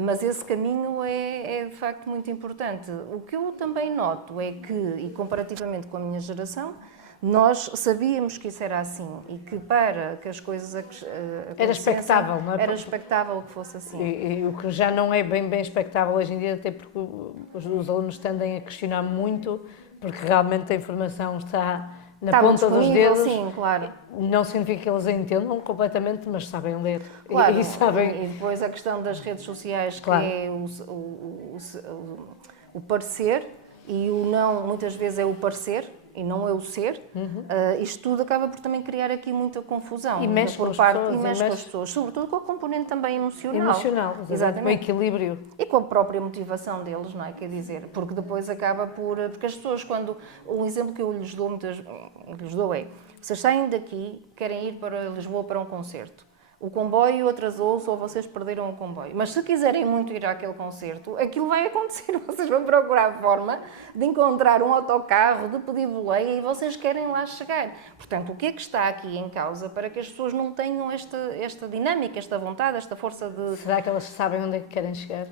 Mas esse caminho é de facto muito importante. O que eu também noto é que, e comparativamente com a minha geração, nós sabíamos que isso era assim e que para que as coisas era expectável, não é? Era expectável que fosse assim. E o que já não é bem expectável hoje em dia, até porque os alunos tendem a questionar muito, porque realmente a informação está na ponta dos dedos. Sim, claro. Não significa que eles a entendam completamente, mas sabem ler. Claro, e sabem... e depois a questão das redes sociais, claro, que é o parecer, e o não, muitas vezes é o parecer, e não é o ser. Isto tudo acaba por também criar aqui muita confusão. E mexe com as pessoas. Sobretudo com a componente também emocional. Exatamente. O equilíbrio. E com a própria motivação deles, não é? Quer dizer, porque depois acaba por... Porque as pessoas, quando... Um exemplo que eu lhes dou é, vocês saem daqui, querem ir para Lisboa para um concerto. O comboio atrasou-se ou vocês perderam o comboio. Mas se quiserem muito ir àquele concerto, aquilo vai acontecer. Vocês vão procurar a forma de encontrar um autocarro, de pedir boleia e vocês querem lá chegar. Portanto, o que é que está aqui em causa para que as pessoas não tenham esta dinâmica, esta vontade, esta força de... Será que elas sabem onde é que querem chegar?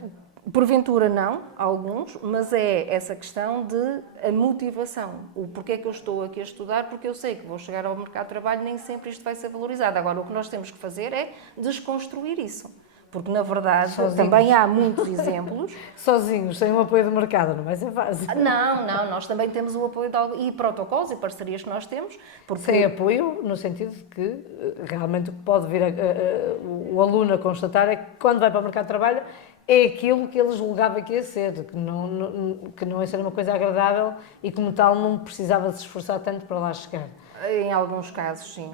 Porventura não, alguns, mas é essa questão de a motivação. O porquê é que eu estou aqui a estudar, porque eu sei que vou chegar ao mercado de trabalho, nem sempre isto vai ser valorizado. Agora, o que nós temos que fazer é desconstruir isso. Porque, na verdade, sozinhos, também há muitos exemplos. Sozinhos, sem o apoio do mercado, não vai ser fácil. Não, nós também temos o apoio e protocolos e parcerias que nós temos. Porque... Sem apoio, no sentido de que realmente o que pode vir o aluno a constatar é que quando vai para o mercado de trabalho é aquilo que ele julgava que ia ser, que não ia ser uma coisa agradável e como tal não precisava de se esforçar tanto para lá chegar. Em alguns casos, sim.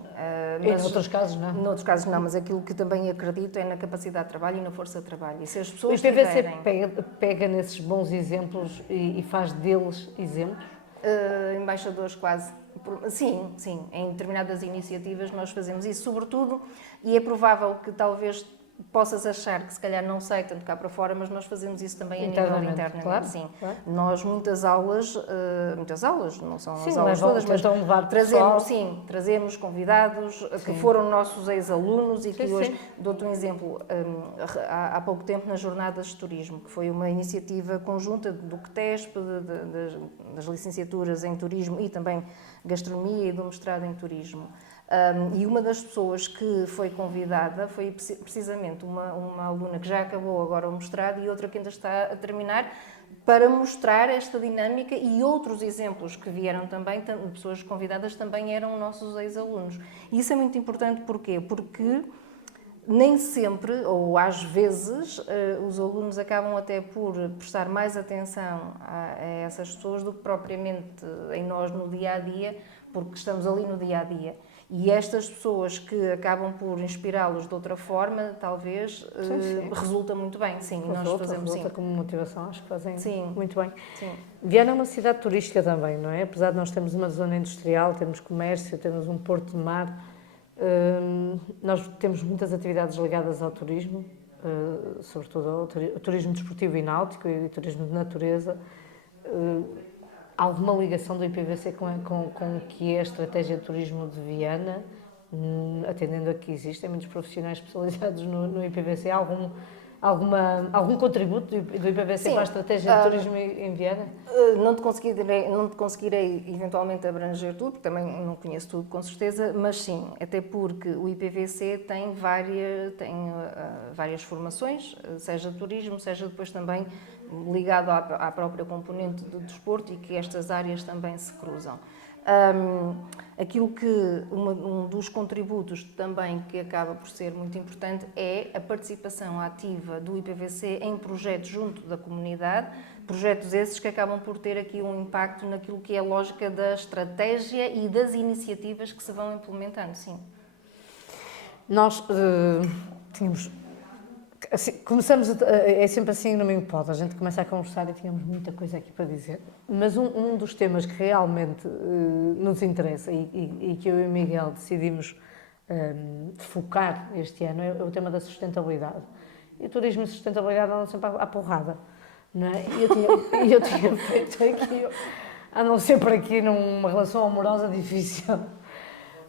Em outros casos, não? Noutros casos, não, mas aquilo que também acredito é na capacidade de trabalho e na força de trabalho. E se as pessoas o IPVC tiverem... pega nesses bons exemplos e faz deles exemplos? Embaixadores quase. Sim, em determinadas iniciativas nós fazemos isso, sobretudo, e é provável que talvez possas achar que se calhar não sei tanto cá para fora, mas nós fazemos isso também a nível interno. Claro, sim. Claro. Nós muitas aulas, não são sim, as aulas todas, mas trazemos convidados que foram nossos ex-alunos e que hoje, dou-te um exemplo, há pouco tempo nas Jornadas de Turismo, que foi uma iniciativa conjunta do CTESP, das licenciaturas em Turismo e também Gastronomia e do mestrado em Turismo. E uma das pessoas que foi convidada foi precisamente uma aluna que já acabou agora o mestrado e outra que ainda está a terminar, para mostrar esta dinâmica e outros exemplos que vieram também, pessoas convidadas também eram nossos ex-alunos. E isso é muito importante, porquê? Porque nem sempre, ou às vezes, os alunos acabam até por prestar mais atenção a essas pessoas do que propriamente em nós no dia-a-dia, porque estamos ali no dia-a-dia. E estas pessoas que acabam por inspirá-los de outra forma, talvez, resulta muito bem. Sim, nós fazemos resulta como motivação, acho que fazem muito bem. Sim. Viana é uma cidade turística também, não é? Apesar de nós termos uma zona industrial, temos comércio, temos um porto de mar, nós temos muitas atividades ligadas ao turismo, sobretudo ao turismo desportivo e náutico e turismo de natureza. Há alguma ligação do IPVC com o que é a estratégia de turismo de Viana? atendendo a que existem muitos profissionais especializados no IPVC, algum contributo do IPVC Sim, para a estratégia de turismo em Viana? Não te conseguirei eventualmente abranger tudo, porque também não conheço tudo com certeza, mas sim, até porque o IPVC tem várias formações, seja de turismo, seja depois também ligado à própria componente do desporto, e que estas áreas também se cruzam. Um dos contributos também que acaba por ser muito importante é a participação ativa do IPVC em projetos junto da comunidade, projetos esses que acabam por ter aqui um impacto naquilo que é a lógica da estratégia e das iniciativas que se vão implementando, sim. Nós tínhamos... Assim, é sempre assim no meio pod, a gente começa a conversar e tínhamos muita coisa aqui para dizer. Mas um dos temas que realmente nos interessa e que eu e o Miguel decidimos focar este ano é o tema da sustentabilidade. E o turismo e a sustentabilidade andam sempre à porrada, não é? E eu tinha feito aqui, andam sempre aqui numa relação amorosa difícil.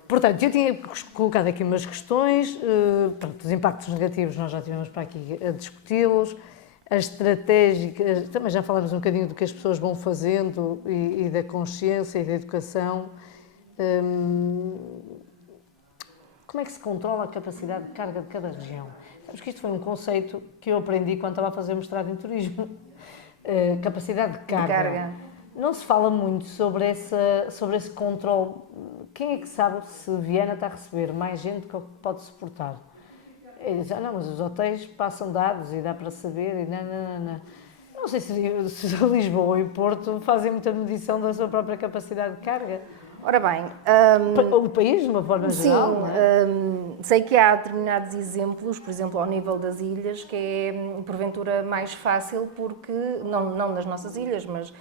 Portanto, eu tinha colocado aqui umas questões, os impactos negativos nós já estivemos para aqui a discuti-los, as estratégicas, também já falamos um bocadinho do que as pessoas vão fazendo e da consciência e da educação. Como é que se controla a capacidade de carga de cada região? Sabes que isto foi um conceito que eu aprendi quando estava a fazer mestrado em turismo. Capacidade de carga. Não se fala muito sobre esse controle. Quem é que sabe se Viana está a receber mais gente do que pode suportar? Eles dizem, não, mas os hotéis passam dados e dá para saber. Não sei se Lisboa e Porto fazem muita medição da sua própria capacidade de carga. Ora bem... o país, de uma forma geral, não é? Sei que há determinados exemplos, por exemplo, ao nível das ilhas, que é, porventura, mais fácil, porque, não nas nossas ilhas, mas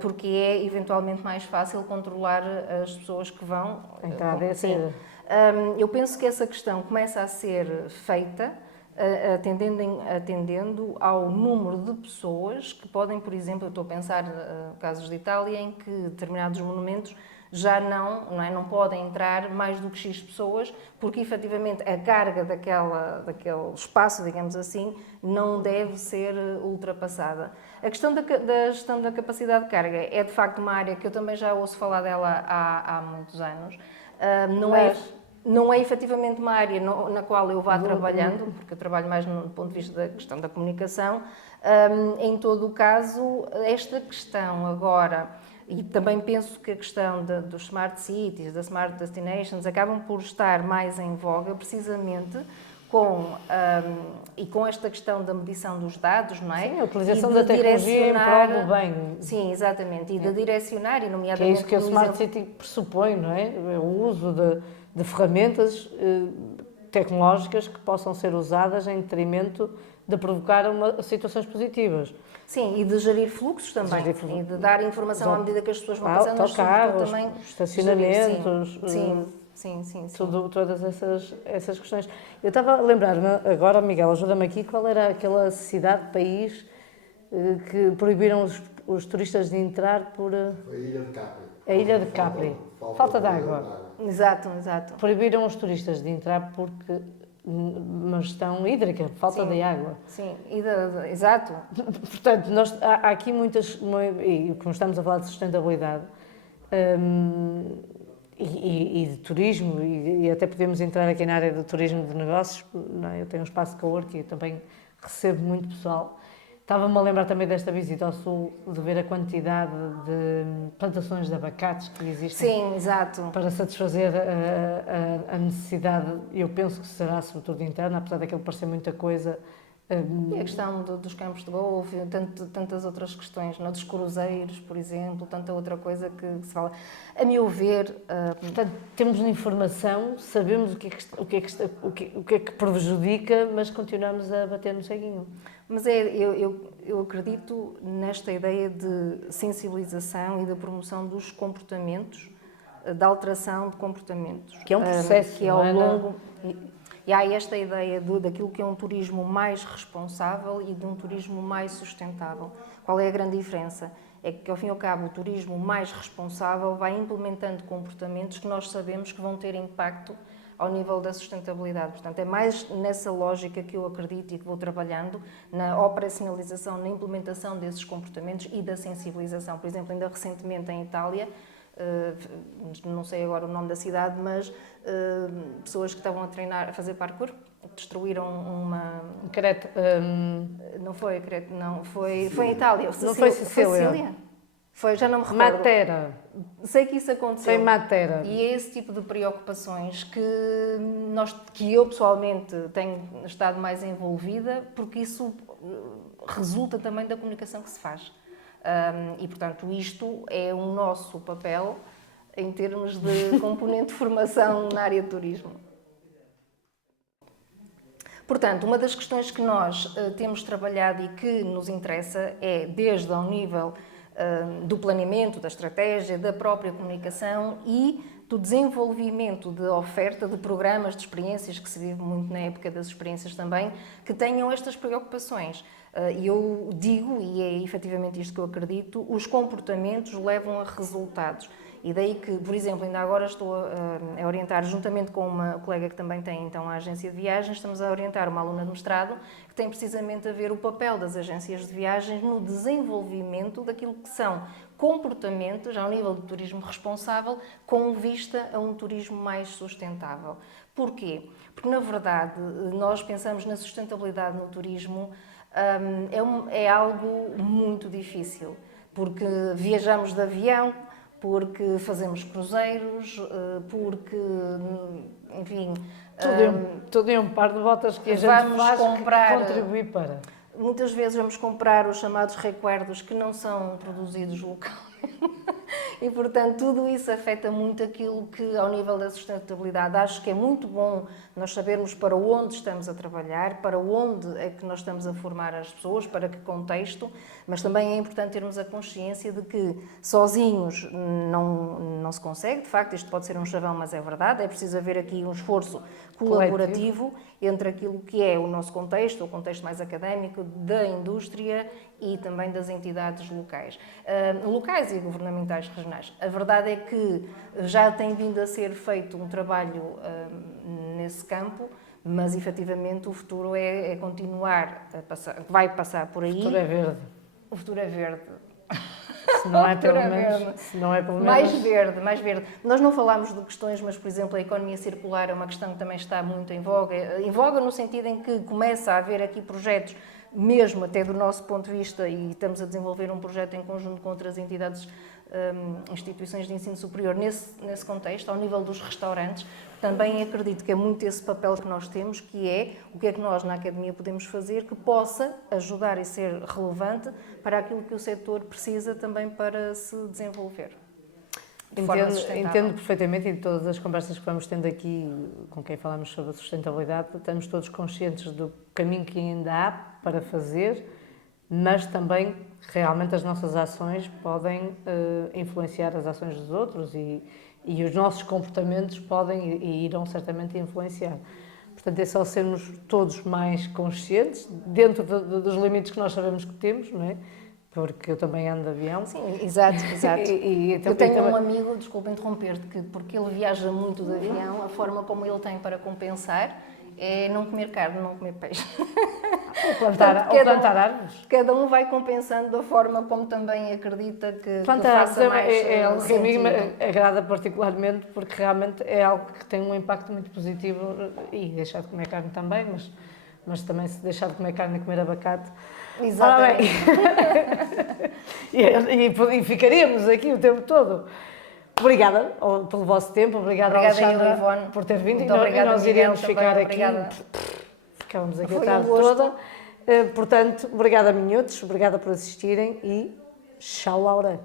porque é, eventualmente, mais fácil controlar as pessoas que vão... Eu penso que essa questão começa a ser feita atendendo ao número de pessoas que podem, por exemplo, eu estou a pensar casos de Itália, em que determinados monumentos já não podem entrar mais do que X pessoas, porque efetivamente a carga daquele espaço, digamos assim, não deve ser ultrapassada. A questão da gestão da capacidade de carga é de facto uma área que eu também já ouço falar dela há muitos anos. Não é efetivamente uma área na qual eu vá trabalhando, porque eu trabalho mais do ponto de vista da questão da comunicação. Em todo o caso, esta questão agora, e também penso que a questão dos Smart Cities, das Smart Destinations, acabam por estar mais em voga precisamente com esta questão da medição dos dados, não é? Sim, a utilização da tecnologia em prol do bem. Sim, exatamente, e de direcionar, e nomeadamente... Que é isso que a Smart City pressupõe, não é? O uso de ferramentas tecnológicas que possam ser usadas em detrimento de provocar situações positivas. Sim, e de gerir fluxos também, e de dar informação à medida que as pessoas vão passando, autocarros, também estacionamentos, sim. Todas essas questões. Eu estava a lembrar-me agora, Miguel, ajuda-me aqui, qual era aquela cidade, país, que proibiram os turistas de entrar por... Foi a Ilha de Capri. A Ilha de Capri. Falta de água. Exato. Proibiram os turistas de entrar porque uma gestão hídrica, falta de água. Sim, exato. Portanto, há aqui muitas, e como estamos a falar de sustentabilidade e de turismo, e até podemos entrar aqui na área do turismo de negócios, não é? Eu tenho um espaço de coworking e também recebo muito pessoal. Estava-me a lembrar também desta visita ao Sul, de ver a quantidade de plantações de abacates que existem. Sim, exato. Para satisfazer a necessidade, eu penso que será sobretudo interna, apesar daquilo parecer muita coisa. E a questão dos campos de golfe, tantas outras questões, dos cruzeiros, por exemplo, tanta outra coisa que se fala. A meu ver... Portanto, temos informação, sabemos o que é que prejudica, mas continuamos a bater no ceguinho. Mas eu acredito nesta ideia de sensibilização e da promoção dos comportamentos, da alteração de comportamentos. Que é um processo, que é ao longo... E há esta ideia daquilo que é um turismo mais responsável e de um turismo mais sustentável. Qual é a grande diferença? É que, ao fim e ao cabo, o turismo mais responsável vai implementando comportamentos que nós sabemos que vão ter impacto ao nível da sustentabilidade. Portanto, é mais nessa lógica que eu acredito e que vou trabalhando na operacionalização, na implementação desses comportamentos e da sensibilização. Por exemplo, ainda recentemente em Itália, não sei agora o nome da cidade, mas pessoas que estavam a treinar, a fazer parkour, destruíram uma... Creta, Não foi Creta, não, foi em Itália. Não foi Sicília? Foi, já não me recordo. Matera. Sei que isso aconteceu. Foi Matera. E é esse tipo de preocupações que eu pessoalmente tenho estado mais envolvida, porque isso resulta também da comunicação que se faz. E, portanto, isto é o nosso papel em termos de componente de formação na área de turismo. Portanto, uma das questões que nós temos trabalhado e que nos interessa é, desde ao nível do planeamento, da estratégia, da própria comunicação e do desenvolvimento de oferta de programas, de experiências, que se vive muito na época das experiências também, que tenham estas preocupações. E eu digo, e é efetivamente isto que eu acredito, os comportamentos levam a resultados. E daí que, por exemplo, ainda agora estou a orientar, juntamente com uma colega que também tem então a agência de viagens, estamos a orientar uma aluna de mestrado que tem precisamente a ver o papel das agências de viagens no desenvolvimento daquilo que são comportamentos ao nível do turismo responsável com vista a um turismo mais sustentável. Porquê? Porque, na verdade, nós pensamos na sustentabilidade no turismo, é algo muito difícil, porque viajamos de avião, porque fazemos cruzeiros, porque, enfim... Tudo é um par de botas que a gente faz que contribui para... Muitas vezes vamos comprar os chamados recuerdos que não são produzidos localmente e, portanto, tudo isso afeta muito aquilo que, ao nível da sustentabilidade, acho que é muito bom nós sabermos para onde estamos a trabalhar, para onde é que nós estamos a formar as pessoas, para que contexto, mas também é importante termos a consciência de que sozinhos não se consegue, de facto, isto pode ser um chavão, mas é verdade, é preciso haver aqui um esforço colaborativo entre aquilo que é o nosso contexto, o contexto mais académico, da indústria e também das entidades locais. Locais e governamentais regionais. A verdade é que já tem vindo a ser feito um trabalho nesse campo, mas efetivamente o futuro é continuar a passar, vai passar por aí. O futuro é verde. O futuro é verde. Se não é pelo menos... Mais verde. Nós não falámos de questões, mas, por exemplo, a economia circular é uma questão que também está muito em voga no sentido em que começa a haver aqui projetos, mesmo até do nosso ponto de vista, e estamos a desenvolver um projeto em conjunto com outras entidades, instituições de ensino superior, nesse contexto, ao nível dos restaurantes. Também acredito que é muito esse papel que nós temos, que é o que é que nós na academia podemos fazer que possa ajudar e ser relevante para aquilo que o setor precisa também para se desenvolver. Entendo perfeitamente, e de todas as conversas que vamos tendo aqui com quem falamos sobre a sustentabilidade, estamos todos conscientes do caminho que ainda há para fazer, mas também realmente as nossas ações podem influenciar as ações dos outros e os nossos comportamentos podem e irão certamente influenciar. Portanto, é só sermos todos mais conscientes, dentro dos limites que nós sabemos que temos, não é? Porque eu também ando de avião. Sim, exato. Eu tenho um amigo, desculpa interromper-te, que porque ele viaja muito de avião, a forma como ele tem para compensar é não comer carne, não comer peixe. Ou plantar árvores. Cada um vai compensando da forma como também acredita que plantar faça mais é algo que a mim sentido. me agrada particularmente, porque realmente é algo que tem um impacto muito positivo, e deixar de comer carne também, mas também se deixar de comer carne e comer abacate. Exatamente. E ficaríamos aqui o tempo todo. Obrigada pelo vosso tempo, obrigada Alexandra, Ivone, por ter vindo, muito obrigada, e nós Miguel, iremos ficar também, aqui, obrigada. Ficávamos aqui Foi a tarde gosto. toda. Portanto, obrigada a minhotos, obrigada por assistirem e tchau, Laura.